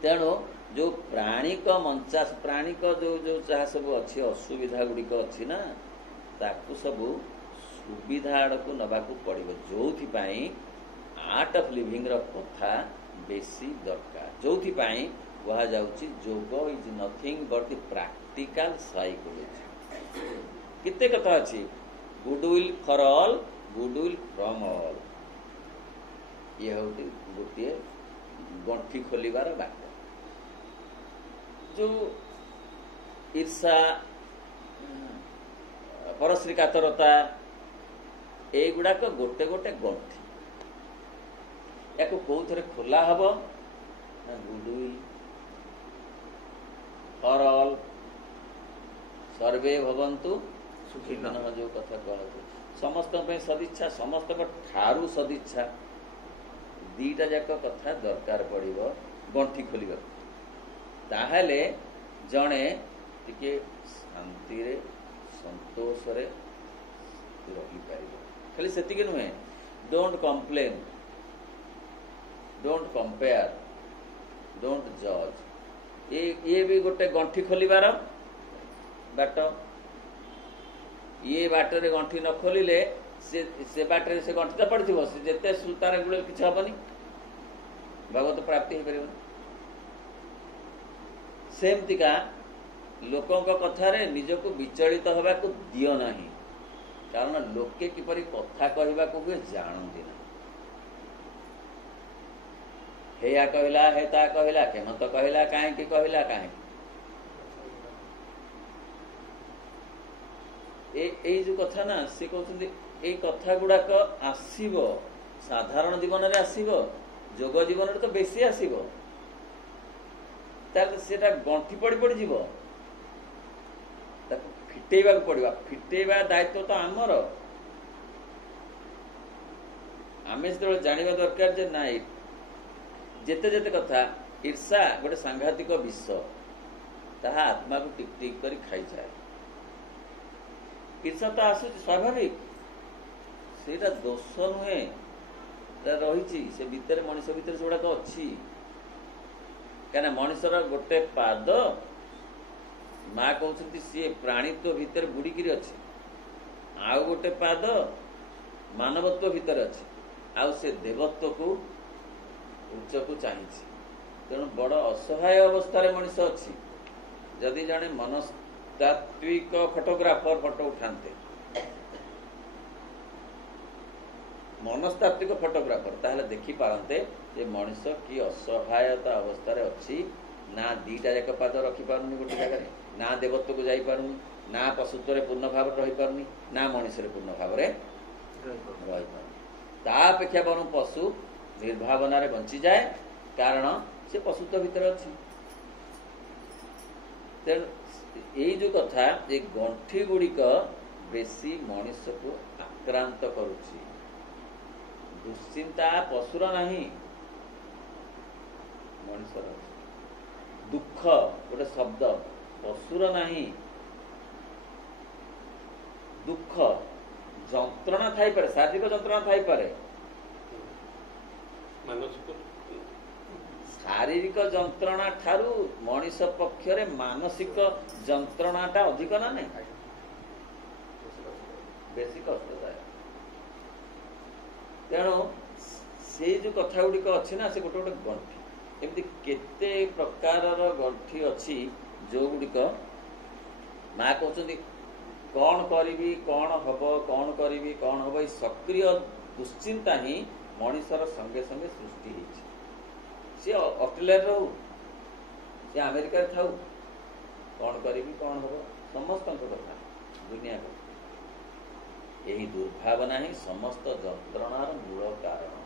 तेणु जो प्राणिक मंचा प्राणिक जो जो जहाँ सब अच्छी असुविधा गुड़िक अच्छी ना ताकू सब सुविधा आड़ को नबाकू पड़िबो जोथि पाई आर्ट ऑफ लिविंग रो कथा बेसी दरकार जोथि पाई कहा जाउची जोग is nothing but the practical psychology किते कथा अछि goodwill for all goodwill from all ये होती गोटे गंठी खोलिबार बाट जो ईर्षा परश्रीकातरता एगुड़ाक गोटे गोटे गंठी याको कोउथरे खोला हबो ना गुडविल फॉर ऑल सर्वे भवन्तु सुखिनः जो कथा कहते समस्त पे सदिच्छा समस्त ठारू सदिच्छा दीटा जाक कथा दरकार पड़िबो गंठी खोलिबा ताहले जणे टिके शांति रे संतोष रे रही पारिबो खाली सेतिके नुहे don't complain don't compare don't जज ये भी गोटे गंठी खोलिबार बाट ये बाटरे गंठी न खोलिले से बाटरे से गंठी तो पड़थिबो से जेते सुलतार गुले किछ हबनी भगवत प्राप्ति हे परिबो सेमतिका लोकों कथा रे निजको विचलित होबा को दियो नाही कारण लोके किपरि कथा कहबा को भी जानती ना हेया कहला हेता कहला केमत कहला काहे की कहला काहे ए जो कथा ना से कहते ए कथा गुड़ाक आसीबो साधारण जीवन रे आसीबो जोग जीवन रे तो बेसी आसीबो तार सेटा गंठी पड़ी पड़ी जीवो ताको फिटेबा पड़िबा फिटेबा दायित्व तो आमर आमे से जानिबा दरकार जे नाइ जेते जेते कथा ईर्षा गोटे सांघातिक विष ताहा आत्मा को टिक टिक करी खाई जाए ईर्षा तो आसु स्वाभाविक सेटा दोष नुहे रही से भितर मनुष्य भितर से गुड़ाक अच्छी क्या मनुष्यर गोटे पाद माँ कहते सी प्राणीत्व भितर बुड़िकी अच्छे आउ गोटे पाद मानवत्व भितर अच्छे आउ से देवत्व को उच्च को चाहिए तेणु बड़ असहाय अवस्था मनुष्य अच्छी जदि जड़े मनस्तात्विक फोटोग्राफर फोटो उठाते मनस्तात्विक फोटोग्राफर ताहले देखि पारंते जे मनुष्य की असहायता अवस्था रे अछि ना दीटा जाक पाद रखी पारुनी गोटे जगह रे ना देवत्व को जाई पारुनी ना पशुत्व रे पूर्ण भाव रही पारुनी ना मनुष्य रे पूर्ण भाव रे रही पारुनी ता अपेक्षा बरु पशु निर्भावना रे बंची जाए कारण से पशुत्व भीतर अछि तेणु जो कथा ये गंठी गुड़िक बेसी मनुष्य को आक्रांत करुछि दुश्चिंता पशुर नहीं मनुष्यर दुख गोटे शब्द पशुर नहीं दुख जंत्रणा थाई पारे शारीरिक जंत्रणा थाई पारे शारीरिक जंत्रणा ठारू मनीष पक्षरे मानसिक जंत्रणाटा अधिक ना नहीं बेसी कष्टदायक तेणु से जो कथा गुड़िक अच्छी ना से गोटे गोटे गंठी एमती केते प्रकार गंठी अच्छी जो गुड़िक माँ कहते कौन करी कौन हम कौन करी कौन हम ये सक्रिय दुश्चिंता ही मनीषर संगे संगे सृष्टि होती सी ऑस्ट्रेलिया रहू सी अमेरिका थाऊ कौन करी कौन हम समस्त कथा दुनिया को यही दुर्भावना ही समस्त जंत्रणार मूल कारण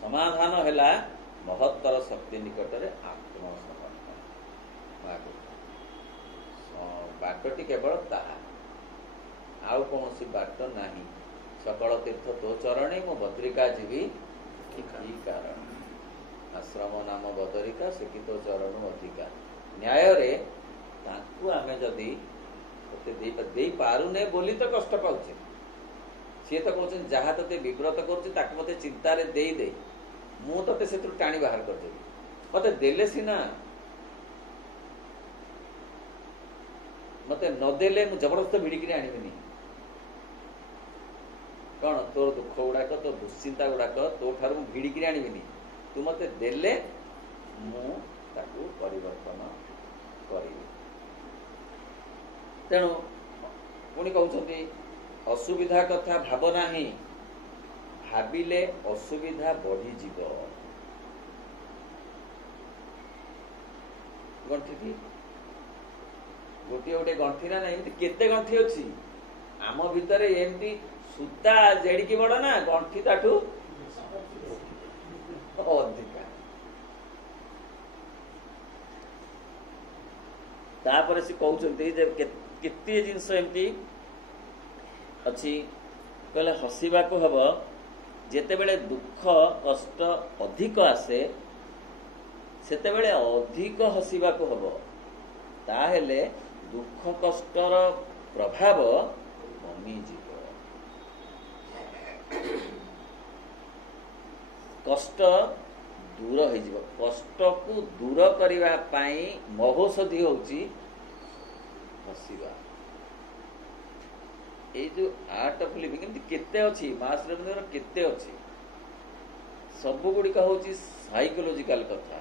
समाधान है महत्तर शक्ति निकट में आत्मसमर्पण बाटटी केवल ताहा आउ कौन सी बाट नहीं सकल तीर्थ तो चरणे मो बद्रिका जीवी कारण आश्रम नाम बदरिका से कि तो चरण अधिका न्याय रे तांकु आमे जदी दे पारुने बोली तो कष्ट पाउछे सी तो कहते जहाँ ते विव्रत कर मत चिंतार दे दे मु ते से टाणी बाहर करदेवी मत देले सीना मत नदेले मु जबरदस्त भिड़िकी आनबिनी कौन तोर दुख गुड़ाक तो दुश्चिंता गुड़ाक तो ठार भिड़िकी आनबिनी तू मत देले मु ताकू परिवर्तन करी तेणु पुणी कहते असुविधा कथा भावना ही भाविले असुविधा बढ़ीजीव गंठी गोटे गोटे गंठी ना नहीं केते गंठी अच्छी आम भितर एमती ସୂତା ଯେଡ଼ିକି ବଡ ନା ଗଣ୍ଠି ତାଠୁ ଅଧିକା। ତାପରେ ସେ କହୁଛନ୍ତି ଯେ କେତେ ଜିନିଷ ଏମିତି ଅଛି କହିଲେ ହସିବାକୁ ହବ ଯେତେବେଳେ ଦୁଃଖ କଷ୍ଟ ଅଧିକ ଆସେ ସେତେବେଳେ ଅଧିକ ହସିବାକୁ ହବ, ତାହେଲେ ଦୁଃଖ କଷ୍ଟର ପ୍ରଭାବ କମିଯିବ। କଷ୍ଟ ଦୂର ହେଇଯିବ। କଷ୍ଟକୁ ଦୂର କରିବା ପାଇଁ ମହୌଷଧି ହଉଛି ହସିବା। ଏଇ ଯୋଉ ଆର୍ଟ ଅଫ୍ ଲିଭିଂ ଏମିତି କେତେ ଅଛି, ମାସ ରବୀନ୍ଦ୍ରଙ୍କର କେତେ ଅଛି, ସବୁ ଗୁଡିକ ହଉଛି ସାଇକୋଲୋଜିକାଲ କଥା।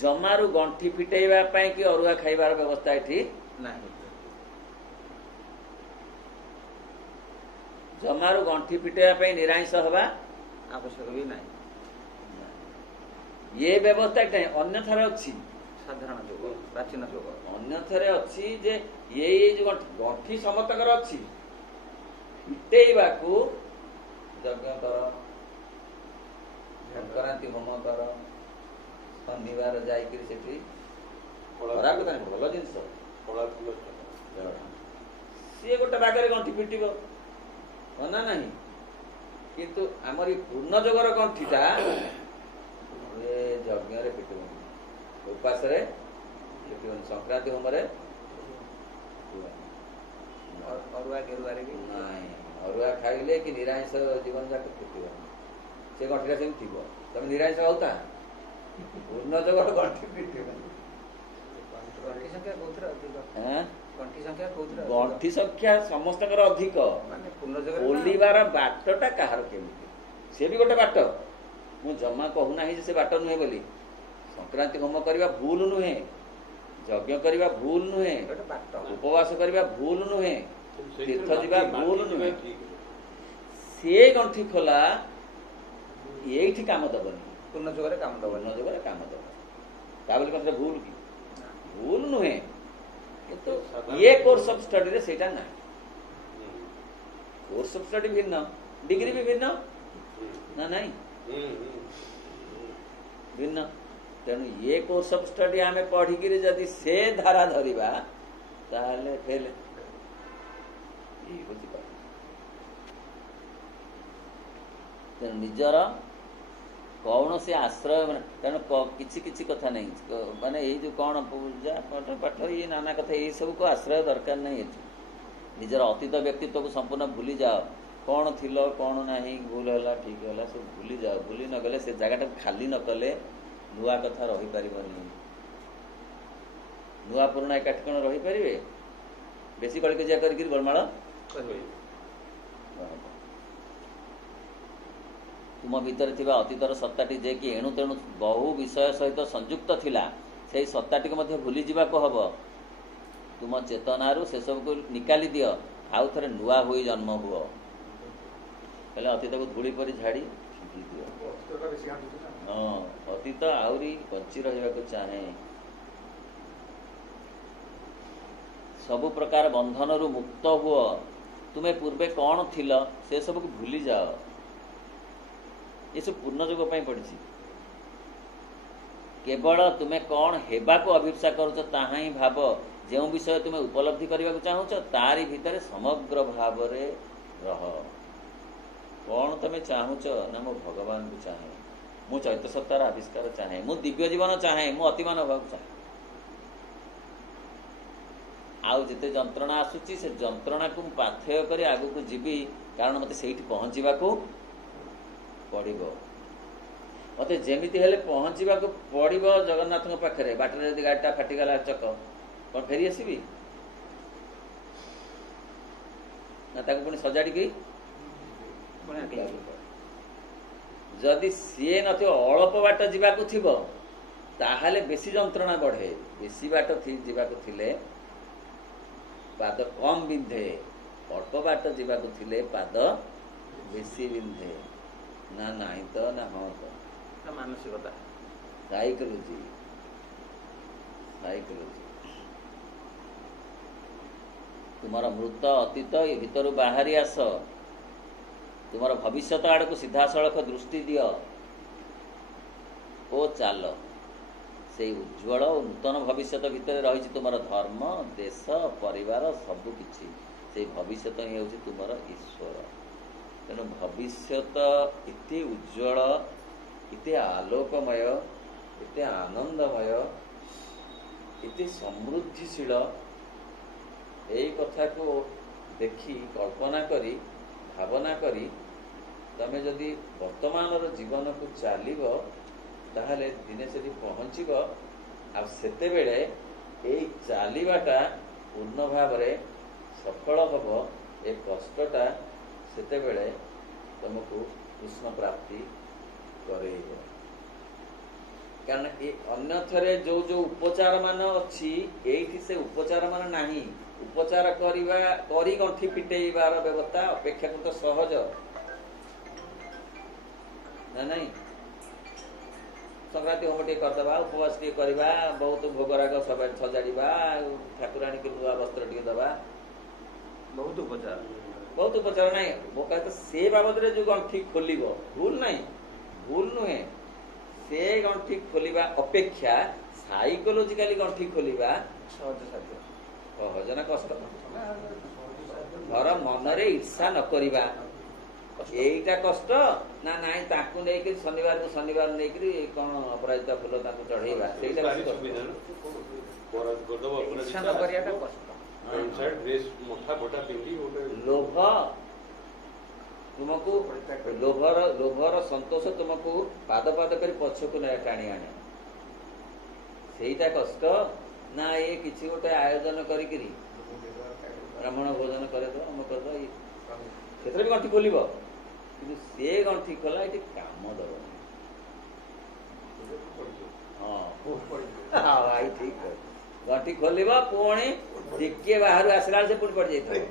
ଜମାରୁ ଗଣ୍ଠି ଫିଟେଇବା ପାଇଁ କି ଅରୁଆ ଖାଇବାର ବ୍ୟବସ୍ଥା ଏଠି ନାହିଁ। ଜମାରୁ ଗଣ୍ଠି ଫିଟେଇବା ପାଇଁ ନିରାମିଷ ହବା ଆବଶ୍ୟକ ବି ନାହିଁ। ଏ ବ୍ୟବସ୍ଥା ନାହିଁ। ଅନ୍ୟଥାରେ ଅଛି ସାଧାରଣ ଯୋଗ, ପ୍ରାଚୀନ ଯୋଗ। ଅନ୍ୟଥାରେ ଅଛି ଯେ ଏଇ ଯୋଉ ଗଣ୍ଠି ସମସ୍ତଙ୍କର ଅଛି, ଫିଟେଇବାକୁ ଯଜ୍ଞ କର, ସଂକ୍ରାନ୍ତି ହୋମ କର, ଶନିବାର ଯାଇକିରି ସେଠି ଖରାପ କଥା ନାହିଁ, ଭଲ ଜିନିଷ। ସିଏ ଗୋଟେ ବାଗରେ ଗଣ୍ଠି ଫିଟିବ ନା ନାହିଁ, କିନ୍ତୁ ଆମର ଏଇ ପୂର୍ଣ୍ଣ ଯୋଗର ଗଣ୍ଠିଟା ଯଜ୍ଞରେ ଫିଟିବନି, ଉପାସରେ ଫିଟିବନି, ସଂକ୍ରାନ୍ତି ହୋମରେ ଅରୁଆ ଗେରୁଆରେ ବି ନାଇଁ। ଅରୁଆ ଖାଇଲେ କି ନିରାମିଷ ଜୀବନ ଯାକ ଫିଟିବନି, ସେ ଗଣ୍ଠିଟା ସେମିତି ଥିବ। ତମେ ନିରାମିଷ ହଉତା, ପୂର୍ଣ୍ଣ ଯୋଗର ଗଣ୍ଠି ଫିଟିବନି। ଗଣ୍ଠି ସଂଖ୍ୟା କୋଉଥିରେ ଅଧିକ? ଗଣ୍ଠି ସଂଖ୍ୟା କୋଉଥିରେ? ଗଣ୍ଠି ସଂଖ୍ୟା ସମସ୍ତଙ୍କର ଅଧିକ, ମାନେ ପୂର୍ଣ୍ଣ ଯୋଗରେ ଓଲିବାର ବାଟଟା କାହାର କେମିତି, ସେ ବି ଗୋଟେ ବାଟ। ମୁଁ ଜମା କହୁନାହିଁ ଯେ ସେ ବାଟ ନୁହେଁ ବୋଲି। ସଂକ୍ରାନ୍ତି ହୋମ କରିବା ଭୁଲ ନୁହେଁ, ଯଜ୍ଞ କରିବା ଭୁଲ ନୁହେଁ, ଉପବାସ କରିବା ଭୁଲ ନୁହେଁ, ତୀର୍ଥ ଯିବା ଭୁଲ ନୁହେଁ। ସେ ଗଣ୍ଠି ଖୋଲା ଏଇଠି କାମ ଦବନି, ପୂର୍ଣ୍ଣ ଯୋଗରେ କାମ ଦବନି। ପୂର୍ଣ୍ଣ ଯୋଗରେ କାମ ଦବ। ତା ବୋଲି କଥା ଭୁଲ କି? ଭୁଲ ନୁହେଁ, କିନ୍ତୁ ଇଏ କୋର୍ସ ଅଫ ଷ୍ଟଡିରେ ସେଇଟା ନାହିଁ। କୋର୍ସ ଅଫ ଷ୍ଟଡି ଭିନ୍ନ, ଡିଗ୍ରୀ ବି ଭିନ୍ନ ନା ନାହିଁ, ଭିନ୍ନ। ତେଣୁ ଇଏ କୋର୍ସ ଅଫ ଷ୍ଟଡି ଆମେ ପଢିକିରି ଯଦି ସେ ଧାରା ଧରିବା ତାହେଲେ ଫେଲ। ତେଣୁ ନିଜର କୌଣସି ଆଶ୍ରୟ, ତେଣୁ କିଛି କିଛି କଥା ନାହିଁ, ମାନେ ଏଇ ଯୋଉ କଣ ପୂଜା ପାଠ ପାଠ ଇଏ ନାନା କଥା, ଏଇ ସବୁକୁ ଆଶ୍ରୟ ଦରକାର ନାହିଁ ଏଠି। ନିଜର ଅତୀତ ବ୍ୟକ୍ତିତ୍ୱକୁ ସମ୍ପୂର୍ଣ୍ଣ ଭୁଲି ଯାଅ। କଣ ଥିଲ କଣ ନାହିଁ, ଭୁଲ ହେଲା ଠିକ ହେଲା ସବୁ ଭୁଲି ଯାଅ। ଭୁଲି ନଗଲେ ସେ ଜାଗାଟାକୁ ଖାଲି ନ କଲେ ନୂଆ କଥା ରହିପାରିବନି। ନୂଆ ପୁରୁଣା ଏକାଠି କଣ ରହିପାରିବେ? ବେଶୀ କଳିକଜିଆ କରିକି ଗୋଳମାଳ ତୁମ ଭିତରେ ଥିବା ଅତୀତର ସତ୍ତାଟି ଯେ କି ଏଣୁ ତେଣୁ ବହୁ ବିଷୟ ସହିତ ସଂଯୁକ୍ତ ଥିଲା, ସେଇ ସତ୍ତାଟିକୁ ମଧ୍ୟ ଭୁଲି ଯିବାକୁ ହବ। ତୁମ ଚେତନାରୁ ସେସବୁକୁ ନିକାଲି ଦିଅ, ଆଉ ଥରେ ନୂଆ ହୋଇ ଜନ୍ମ ହୁଅ। ହେଲେ ଅତୀତକୁ ଧୂଳି ପରି ଝାଡ଼ି ଫିଙ୍ଗି ଦିଅ। ହଁ, ଅତୀତ ଆହୁରି ବଞ୍ଚି ରହିବାକୁ ଚାହେଁ। ସବୁ ପ୍ରକାର ବନ୍ଧନରୁ ମୁକ୍ତ ହୁଅ। ତୁମେ ପୂର୍ବେ କଣ ଥିଲ ସେ ସବୁକୁ ଭୁଲି ଯାଅ। ଏସବୁ ପୂର୍ଣ୍ଣ ଯୋଗ ପାଇଁ ପଡ଼ିଛି। କେବଳ ତୁମେ କଣ ହେବାକୁ ଅଭିପ୍ସା କରୁଛ ତାହା ହିଁ ଭାବ। ଯେଉଁ ବିଷୟ ତୁମେ ଉପଲବ୍ଧି କରିବାକୁ ଚାହୁଁଛ ତାରି ଭିତରେ ସମଗ୍ର ଭାବରେ ରହ। କଣ ତମେ ଚାହୁଁଛ? ନା ମୁଁ ଭଗବାନଙ୍କୁ ଚାହେଁ, ମୁଁ ଚୈତ୍ୟ ସତ୍ତାର ଆବିଷ୍କାର ଚାହେଁ, ମୁଁ ଦିବ୍ୟ ଜୀବନ ଚାହେଁ, ମୁଁ ଅତିମାନ ହେବାକୁ ଚାହେଁ। ଆଉ ଯେତେ ଯନ୍ତ୍ରଣା ଆସୁଛି ସେ ଯନ୍ତ୍ରଣାକୁ ମୁଁ ପାଥେୟ କରି ଆଗକୁ ଯିବି, କାରଣ ମୋତେ ସେଇଠି ପହଞ୍ଚିବାକୁ ପଡ଼ିବ। ମୋତେ ଯେମିତି ହେଲେ ପହଞ୍ଚିବାକୁ ପଡ଼ିବ ଜଗନ୍ନାଥଙ୍କ ପାଖରେ। ବାଟରେ ଯଦି ଗାଡ଼ିଟା ଫାଟିଗଲା ଚକ, କ'ଣ ଫେରି ଆସିବି? ନା ତାକୁ ପୁଣି ସଜାଡ଼ିକି ଯଦି ସିଏ ନଥିବ, ଅଳ୍ପ ବାଟ ଯିବାକୁ ଥିବ, ତାହେଲେ ବେଶୀ ଯନ୍ତ୍ରଣା ବଢ଼େ। ବେଶୀ ବାଟ ଯିବାକୁ ଥିଲେ ପାଦ କମ୍ ବିନ୍ଧେ, ଅଳ୍ପ ବାଟ ଯିବାକୁ ଥିଲେ ପାଦ ବେଶୀ ବିନ୍ଧେ। ନା ନାହିଁ ତ ନା ହଁ ତ, ମାନସିକତା, तुमर मृत अतीत ए भितर बाहरी आस तुमर भविष्यत आड़ को सीधा सड़क दृष्टि दियो ओ चल से उज्ज्वल और नूतन भविष्यत भितर रही तुमर धर्म देश परिवार सबु किछि से भविष्यत ही हूँ तुमर ईश्वर तेणु भविष्यत इति उज्ज्वल इति आलोकमय इति आनंदमय इति समृद्धिशील यही कथा को देखी कल्पना करी भावना करी तमे जदि वर्तमान जीवन को चलिब ताहले दिने से पहुँचब आ सेते बेले एई चलिबाटा पूर्ण भाव सफल हब ए कष्टटा सेते बेले तुमको कृष्ण प्राप्ति करेइब कारण ये अन्यथरे जो जो उपचार मान अच्छी एठी से उपचार मान नाही उपचार करिबा करी गंठी पिटेइबार व्यवस्था अपेक्षाकृत सहज ना नहीं संक्रांति होम टे करदबा उपवास टे करबा बहुत भोगराग सब सजाड़ीबा ठाकुराणी के नुआ वस्त्र टे दबा बहुत उपचार नहीं वो कहते से बाबद रे जो गंठी खोलिबो भूल नहीं भूल नुहे से गंठी खोलिबा अपेक्षा साइकोलॉजिकली गंठी खोलिबा सहज साध्य सहज ना कष्ट घर मनरे ईर्षा न करिबा एईटा कष्ट ना नाई ताकू नै कि शनिवार नै कि कोन अपराजिता फूल ताकू चढ़ेबा सेटा कष्ट इच्छा न करियाटा कष्ट लोभ तुमको लोभर संतोष तुमको पाद पाद कर पछकु न टाणी आने सेटा कष्ट ना ये किसी गोटे आयोजन करी ब्राह्मण भोजन करे तो हम कर दो क्षेत्र भी गंठी खोलिब कि से गंठी खोला ये काम दर हाँ भाई ठीक है गंठी खोलिब पुणी टिके बाहर आसला से पुणी पड़ जाए